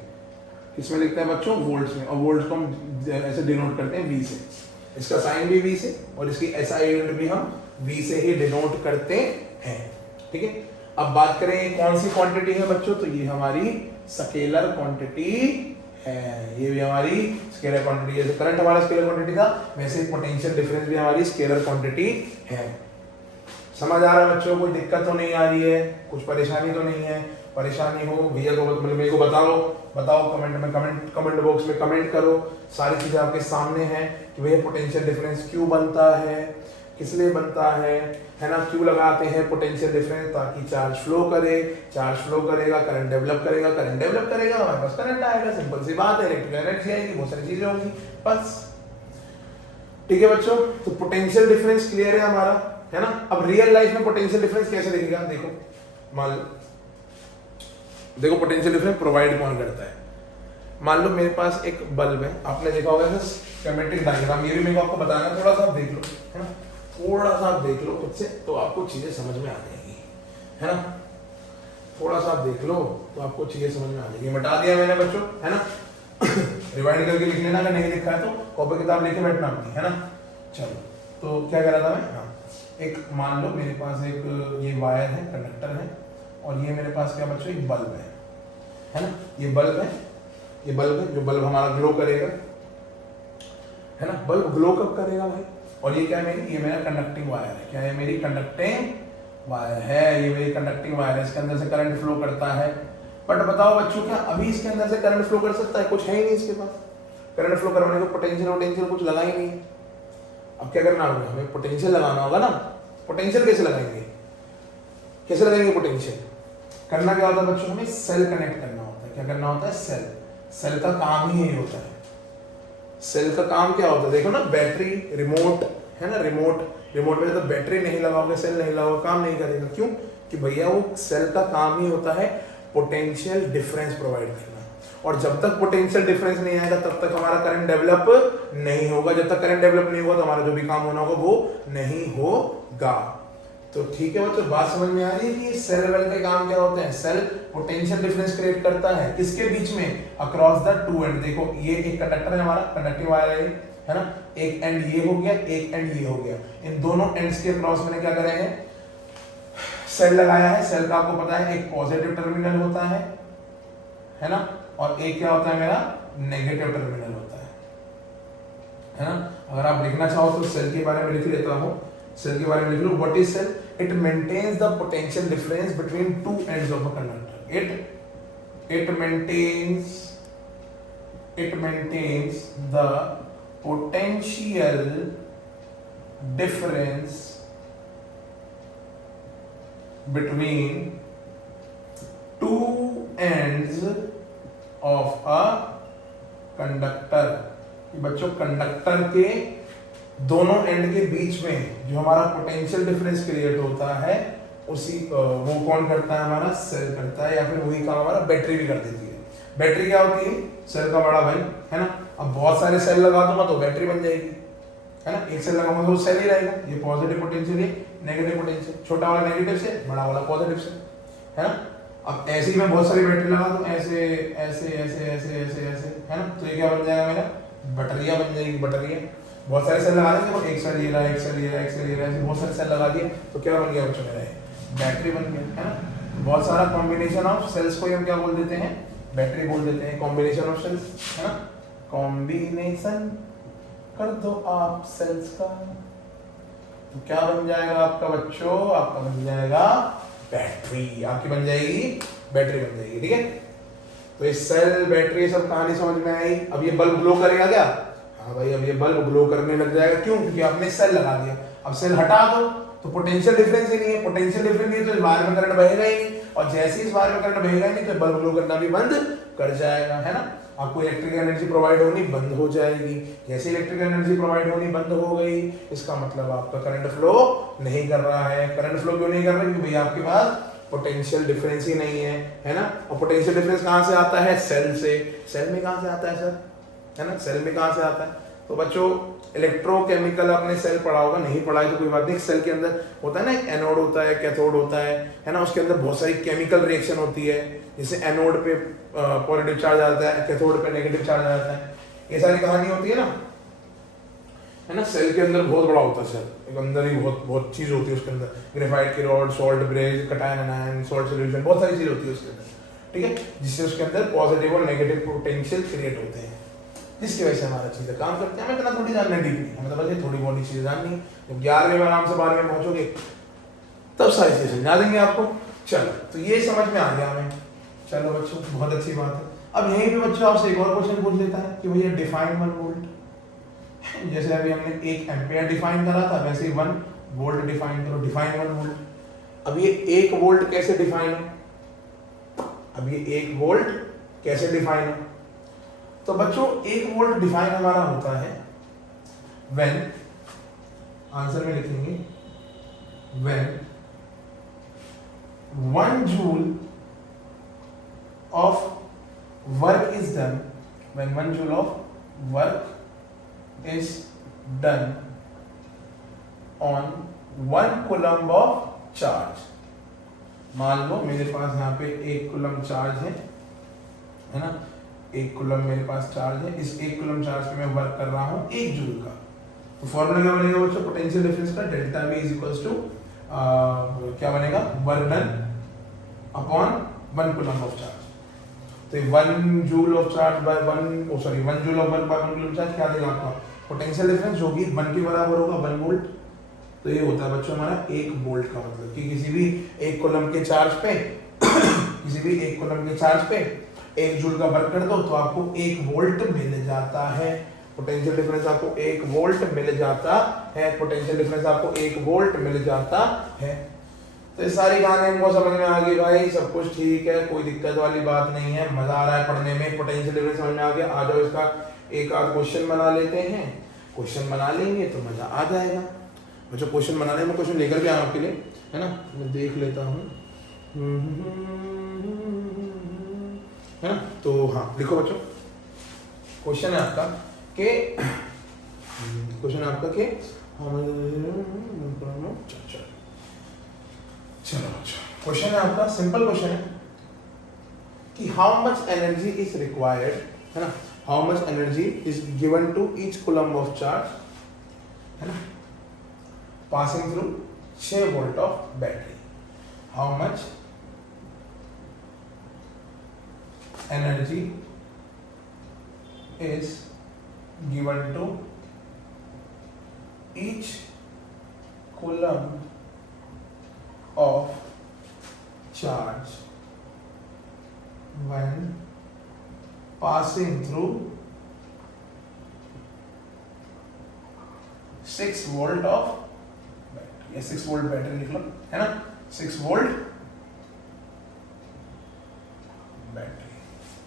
किसमें लिखते हैं बच्चों? वोल्ट्स में। और वोल्ट्स को हम ऐसे डिनोट करते हैं V से। इसका साइन भी V से और इसकी SI यूनिट भी हम V से ही डिनोट करते हैं। ठीक है, अब बात करें ये कौन सी क्वांटिटी है बच्चों? तो ये हमारी स्केलर क्वांटिटी है। ये भी हमारी स्केलर क्वांटिटी है। जैसे करंट हमारा स्केलर क्वांटिटी था, वैसे पोटेंशियल डिफरेंस भी हमारी स्केलर क्वांटिटी है। समझ आ रहा है बच्चों? कोई दिक्कत तो नहीं आ रही है? कुछ परेशानी तो नहीं है? परेशानी हो भैया को मतलब मेरे को बताओ कमेंट बॉक्स में कमेंट करो। सारी चीजें आपके सामने हैं कि भैया पोटेंशियल डिफरेंस क्यों बनता है, किस लिए बनता है ना? क्यों लगाते हैं पोटेंशियल डिफरेंस? ताकि चार्ज फ्लो करेगा, करंट डेवलप करेगा, हमारे पास करंट आएगा। सिंपल सी बात है, इलेक्ट्रिकल एनर्जी आएगी, बहुत सारी चीजें होंगी, बस। ठीक है बच्चों, तो पोटेंशियल डिफरेंस क्लियर है हमारा, है ना? अब रियल लाइफ में पोटेंशियल डिफरेंस कैसे दिखेगा? देखो, मान लो देखो पोटेंशियल डिफरेंस प्रोवाइड कौन करता है। मान लो मेरे पास एक बल्ब है, आपने देखा होगा स्कीमेटिक डायग्राम, ये भी मेरे को आपको बताना, थोड़ा सा आप देख लो, है ना? थोड़ा सा आप देख लो खुद से, तो आपको चीजें समझ में आ जाएगी, है ना? थोड़ा सा आप देख लो तो आपको चीजें समझ में आ जाएगी। मिटा दिया मैंने बच्चों, है ना? रिवाइंड करके लिख लेना, अगर नहीं लिखा है तो कॉपी किताब लेके बैठना अपनी, है ना? चलो, तो क्या कह रहा था मैं? हाँ, एक मान लो मेरे पास एक ये वायर है, कंडक्टर है, और ये मेरे पास क्या बच्चों? एक बल्ब है ना? ये बल्ब है जो बल्ब हमारा ग्लो करेगा, है ना? बल्ब ग्लो कब करेगा भाई? और ये क्या है मेरी? ये मेरा कंडक्टिंग वायर है। क्या है? मेरी कंडक्टिंग वायर है। ये मेरी कंडक्टिंग वायर है, इसके अंदर से करंट फ्लो करता है। बट बताओ बच्चों, क्या अभी इसके अंदर से करंट फ्लो कर सकता है? कुछ है ही नहीं इसके पास। करंट फ्लो करवाने को पोटेंशियल कुछ लगा ही नहीं है। अब क्या करना होगा? हमें पोटेंशियल लगाना होगा ना। पोटेंशियल कैसे लगाएंगे पोटेंशियल? करना क्या होता है बच्चों? हमें सेल कनेक्ट करना होता है। क्या करना होता है? सेल का काम ही यही होता है। सेल का काम क्या होता है? देखो ना, बैटरी, रिमोट, है ना? रिमोट में तो बैटरी नहीं लगाओगे, सेल नहीं लगाओगे, काम नहीं करेगा। क्यों? कि भैया वो सेल का काम ही होता है पोटेंशियल डिफरेंस प्रोवाइड करना। और जब तक पोटेंशियल डिफरेंस नहीं आएगा तब तक हमारा करंट डेवलप नहीं होगा। जब तक करंट डेवलप नहीं होगा तो हमारा जो भी काम होना होगा वो नहीं होगा। तो ठीक है बच्चों, बात समझ में आ रही है कि सेल वेल के काम क्या होते हैं? सेल पोटेंशियल डिफरेंस क्रिएट करता है किसके बीच में? Across the two and. देखो ये एक कंडक्टर है हमारा, कंडक्टिंग वायर है ना? एक एंड ये हो गया, एक एंड ये हो गया। इन दोनों एंड्स के अक्रॉस मैंने क्या करा है? सेल लगाया है। सेल का आपको पता है एक पॉजिटिव टर्मिनल होता है ना? और एक क्या होता है मेरा? नेगेटिव टर्मिनल होता है ना? अगर आप लिखना चाहो तो सेल के बारे में लिख लेता हूं। सेल के बारे में लिख लो। What is cell? It maintains the potential difference between two ends of a conductor. It maintains the potential difference between two ends of a conductor। बच्चों कंडक्टर के दोनों एंड के बीच में जो हमारा पोटेंशियल डिफरेंस क्रिएट होता है उसी वो कौन करता है? हमारा सेल करता है, या फिर वही काम हमारा बैटरी भी कर देती है। बैटरी क्या होती है? सेल का बड़ा भाई, है ना? अब बहुत सारे सेल लगा दूंगा तो बैटरी बन जाएगी, है ना? एक सेल लगाऊंगा तो सेल ही रहेगा। ये पॉजिटिव पोटेंशियल है, नेगेटिव पोटेंशियल, छोटा वाला नेगेटिव से, बड़ा वाला पॉजिटिव से, है ना? अब ऐसे ही मैं बहुत सारी बैटरी लगा दूं, ऐसे ऐसे ऐसे ऐसे ऐसे ऐसे, है ना? तो ये क्या बन जाएगा मेरा? बैटरिया बन जाएगी, बैटरिया। बहुत सारे सेल लगा देंगे, एक सेल ये रहा, एक सेल ये रहा, एक सेल ये रहा, ऐसे बहुत सारे सेल लगा दिए तो क्या बन गया बच्चों मेरा? बैटरी बन गया, है ना? बहुत सारा कॉम्बिनेशन ऑफ सेल्स को हम क्या बोल देते हैं? बैटरी बोल देते हैं, कॉम्बिनेशन ऑफ सेल्स, है ना? कॉम्बिनेशन कर दो आप सेल्स का, तो क्या बन जाएगा आपका बच्चों? आपका बन जाएगा बैटरी, आपकी बन जाएगी बैटरी बन जाएगी। ठीक है, तो ये सेल बैटरी सब कहानी समझ में आई। अब ये बल्ब ग्लो करेगा क्या? हाँ भाई, अब ये बल्ब ग्लो करने लग जाएगा। क्यों? क्योंकि आपने सेल लगा दिया। अब सेल हटा दो तो पोटेंशियल डिफरेंस ही नहीं है, पोटेंशियल डिफरेंस नहीं है तो इस वायर में करंट बहेगा ही नहीं, और जैसे इस वायर में करंट बहेगा ही नहीं तो बल्ब ग्लो करना भी बंद कर जाएगा, है ना। आपको इलेक्ट्रिकल एनर्जी प्रोवाइड होनी बंद हो जाएगी। जैसे इलेक्ट्रिकल एनर्जी प्रोवाइड होनी बंद हो गई, इसका मतलब आपका करंट फ्लो नहीं कर रहा है। करंट फ्लो क्यों नहीं कर रहा है? क्योंकि भैया आपके पास पोटेंशियल डिफरेंस ही नहीं है ना। और पोटेंशियल डिफरेंस कहाँ से आता है? सेल से। सेल में कहाँ से आता है सर? है ना, सेल में कहाँ से आता है? तो बच्चों इलेक्ट्रोकेमिकल आपने सेल पढ़ा होगा, नहीं पढ़ा है तो कोई बात नहीं। सेल के अंदर होता है ना, एक एनोड होता है, कैथोड होता है ना। उसके अंदर बहुत सारी केमिकल रिएक्शन होती है, जैसे एनोड पे पॉजिटिव चार्ज आता है, कैथोड पे नेगेटिव चार्ज आता है, ये सारी कहानी होती है ना, है ना। सेल के अंदर बहुत बड़ा होता है सेल, एक अंदर ही बहुत बहुत चीज होती है उसके अंदर। ग्रेफाइट की rod, salt bridge, cation anion, salt solution, बहुत सारी चीज होती है उसके अंदर। ठीक है, जिससे उसके अंदर पॉजिटिव और नेगेटिव पोटेंशियल क्रिएट होते हैं, जिसकी वजह से हमारा चीजें काम करते हैं। हमें इतना थोड़ी जानना है डीपली, हमें तो बस थोड़ी बहुत चीजें जाननी है। जब 11वीं में आराम से 12वीं में पहुंचोगे तब सारी चीजें समझा देंगे आपको। चलो, तो ये समझ में आ गया हमें। चलो बच्चों, बहुत अच्छी बात है। अब यहीं पे बच्चों आपसे एक और क्वेश्चन पूछ लेता है कि भैया डिफाइन 1 वोल्ट। जैसे अभी हमने 1 एम्पियर डिफाइन करा था, वैसे ही 1 वोल्ट डिफाइन करो। Define 1 volt. अब ये 1 वोल्ट कैसे डिफाइन हो? अब ये 1 वोल्ट कैसे डिफाइन हो? तो बच्चों 1 वोल्ट डिफाइन हमारा होता है व्हेन, आंसर में लिखेंगे when 1 joule of work is done, when 1 joule of work is done on 1 coulomb of charge। मान लो मेरे पास यहाँ पे 1 कूलम चार्ज है ना, 1 कूलम मेरे पास चार्ज है। इस 1 कूलम चार्ज पे मैं वर्क कर रहा हूँ 1 जूल का। तो फॉर्मूला क्या बनेगा बच्चों? पोटेंशियल डिफरेंस का delta V is equals to क्या बनेगा? Work done upon 1 coulomb of charge. तो 1 joule of charge by 1 joule of work by 1 coulomb charge क्या देगा आपका? पोटेंशियल डिफरेंस, जो कि 1 के बराबर होगा 1 वोल्ट। तो ये होता है बच्चों हमारा 1 वोल्ट का मतलब कि किसी भी 1 कूलम के चार्ज पे किसी भी 1 कूलम के चार्ज पे 1 जूल का वर्क कर दो तो आपको 1 वोल्ट मिल जाता है। पोटेंशियल डिफरेंस आपको 1 वोल्ट मिल जाता है। पोटेंशियल डिफरेंस आपको 1 वोल्ट मिल जाता है। तो ये सारी कहानी हमको समझ में आ गई भाई, सब कुछ ठीक है, कोई दिक्कत वाली बात नहीं है। मजा आ रहा है पढ़ने में, पोटेंशियल डिफरेंस समझ में आ गया। आ जाओ, इसका एक आध क्वेश्चन बना लेते हैं। क्वेश्चन बना लेंगे तो मजा आ जाएगा। बच्चों क्वेश्चन बनाने में क्वेश्चन लेकर के आया आपके लिए, है ना। मैं देख लेता हूँ, है ना। तो हाँ लिखो बच्चों, क्वेश्चन है आपका के चलो अच्छा, क्वेश्चन है आपका, सिंपल क्वेश्चन है कि how much energy is required, है ना। How much energy is given to each coulomb of charge, है ना, passing through 6 volt of battery. How much energy is given to each coulomb of charge when passing through 6 volt of battery, या 6 volt battery निकलो, है ना, 6 volt battery.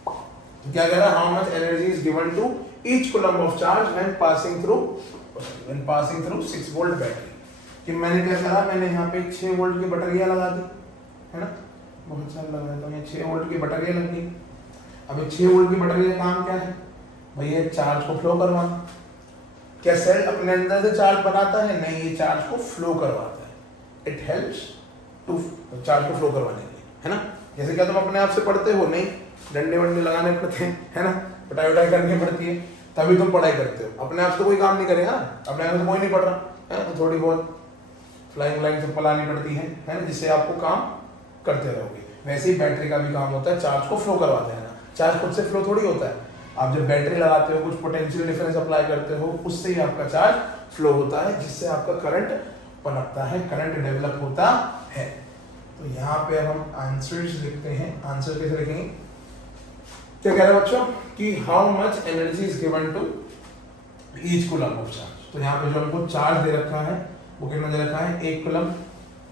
तो क्या कह रहा है? How much energy is given to each coulomb of charge when passing through 6 volt battery. कि मैंने क्या करा, मैंने यहाँ पे 6 वोल्ट की बैटरियाँ लगा दी, है ना, बहुत सारा लगा देता हूँ। 6 वोल्ट की बैटरियाँ लग गई। अब 6 वोल्ट की बैटरी का काम क्या है भैया? चार्ज को फ्लो करवाना। क्या सेल अपने अंदर से चार्ज बनाता है? नहीं, ये चार्ज को फ्लो करवाता है। इट हेल्प्स टू चार्ज को फ्लो करवाने के लिए, है ना। जैसे क्या तुम अपने आप से पढ़ते हो? नहीं, डंडे वंडे लगाने पड़ते हैं, है ना, पटाई वटाई करनी पड़ती है, तभी तुम पढ़ाई करते हो। अपने आप से कोई काम नहीं करेगा ना, अपने आप से कोई नहीं पढ़ रहा है, तो थोड़ी बहुत फ्लाइंग लाइन से पलानी पड़ती है ना, जिससे आपको काम करते रहोगे। वैसे ही बैटरी का भी काम होता है, चार्ज को फ्लो करवाते हैं ना। चार्ज खुद से फ्लो थोड़ी होता है, आप जब बैटरी लगाते हो, कुछ पोटेंशियल डिफरेंस अप्लाई करते हो, उससे ही आपका चार्ज फ्लो होता है, जिससे आपका करंट पनपता है, करंट डेवलप होता है। तो यहाँ पे हम आंसर्स लिखते हैं। आंसर कैसे लिखेंगे? क्या कह रहे हैं बच्चों कि how much energy is given to each coulomb of charge. तो यहाँ पे जो हमको चार्ज दे रखा है वो कितना दे रखा है? 1 कूलम,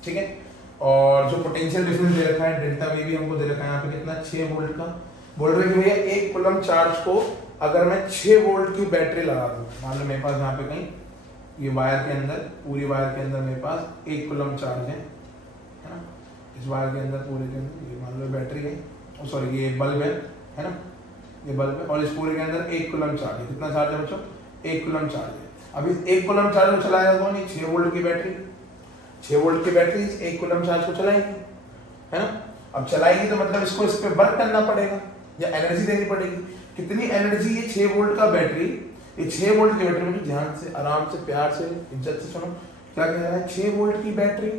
ठीक है। और जो पोटेंशियल डिफरेंस दे रखा है डेल्टा वी भी हमको दे रखा है यहाँ पे कितना? 6 वोल्ट का। बोल रहे कि भैया 1 कूलम चार्ज को अगर मैं 6 वोल्ट की बैटरी लगा दूं, मान लो मेरे पास यहाँ पे कहीं ये वायर के अंदर, पूरी वायर के अंदर मेरे पास 1 कूलम चार्ज है ना, इस वायर के अंदर पूरे के अंदर ये मान लो बैटरी है, सॉरी ये बल्ब है ना, ये बल्ब है, और इस पूरे के अंदर 1 कूलम चार्ज है। कितना चार्ज है बच्चों? 1 कूलम चार्ज है। अभी 1 कूलम चार्ज को चलाएगा कौन? 6 वोल्ट की बैटरी। 6 वोल्ट की बैटरी 1 कूलम चार्ज को चलाएगी, है ना। अब चलाएगी तो मतलब इसको इस पे वर्क करना पड़ेगा या एनर्जी देनी पड़ेगी। कितनी एनर्जी? ये 6 वोल्ट का बैटरी, ये 6 वोल्ट की बैटरी में ध्यान से, आराम से, प्यार से, इज्जत से सुनो क्या कह रहा है। 6 वोल्ट की बैटरी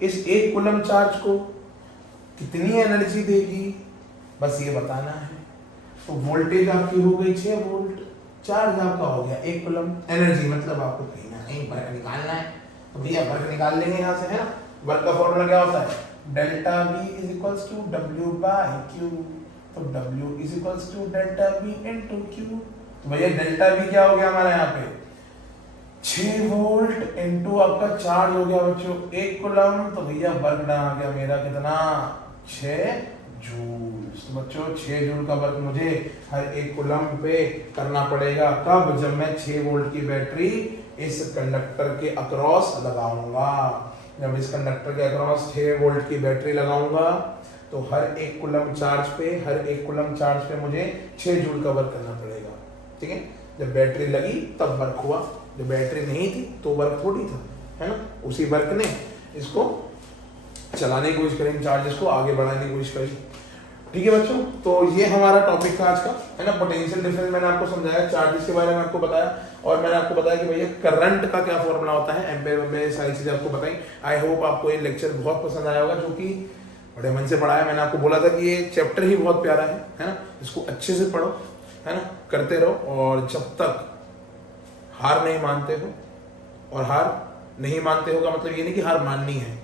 इस 1 कूलम चार्ज को कितनी एनर्जी देगी, बस ये बताना है। तो वोल्टेज आपकी हो गई 6 वोल्ट, चार्ज आपका हो गया 1 कूलम। एनर्जी मतलब आपको कहीं ना कहीं वर्क निकालना है, तो भैया वर्क निकाल लेंगे यहाँ से, है ना। वर्क का फॉर्मूला क्या होता है? Delta V is equals to W by Q। तो W is equals to delta V into Q। तो भैया डेल्टा V क्या हो गया हमारा यहाँ पे? 6 वोल्ट इनटू आपका चार्ज हो गया बच्चों 1 कूलम। तो भैया वर्क डन आ गया मेरा कितना? 6 जूल। तो बच्चों 6 जूल का वर्क मुझे हर 1 कूलम पे करना पड़ेगा। कब? जब मैं 6 वोल्ट की बैटरी इस कंडक्टर के अक्रॉस लगाऊंगा। जब इस कंडक्टर के अक्रॉस 6 वोल्ट की बैटरी लगाऊंगा तो हर 1 कूलम चार्ज पे मुझे 6 जूल का वर्क करना पड़ेगा, ठीक है। जब बैटरी लगी तब वर्क हुआ, जब बैटरी नहीं थी तो वर्क थोड़ी था, है ना। उसी वर्क ने इसको चलाने की कोशिश करेंगे, चार्जेस को आगे बढ़ाने की कोशिश करेंगे, ठीक है बच्चों। तो ये हमारा टॉपिक था आज का, है ना। पोटेंशियल डिफरेंस मैंने आपको समझाया, चार्जेस के बारे में आपको बताया, और मैंने आपको बताया कि भैया करंट का क्या फॉर्मूला होता है, एम्पेयर में सारी चीजें आपको बताई। आई होप आपको ये लेक्चर बहुत पसंद आया होगा, जो कि बड़े मन से पढ़ा है। मैंने आपको बोला था कि ये चैप्टर ही बहुत प्यारा है ना। इसको अच्छे से पढ़ो, है ना, करते रहो, और जब तक हार नहीं मानते हो, और हार नहीं मानते हो का मतलब ये नहीं कि हार माननी है,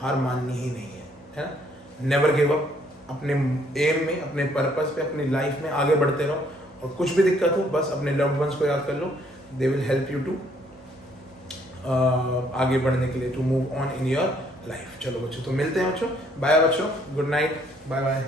हार माननी ही नहीं है ना। नेवर गिव अप, अपने एम में, अपने पर्पस पे, अपनी लाइफ में आगे बढ़ते रहो, और कुछ भी दिक्कत हो बस अपने लव्ड वंस को याद कर लो, they will help you to आगे बढ़ने के लिए, to move on in your life. चलो बच्चों, तो मिलते हैं बच्चों, बाय बच्चों, गुड नाइट, बाय बाय।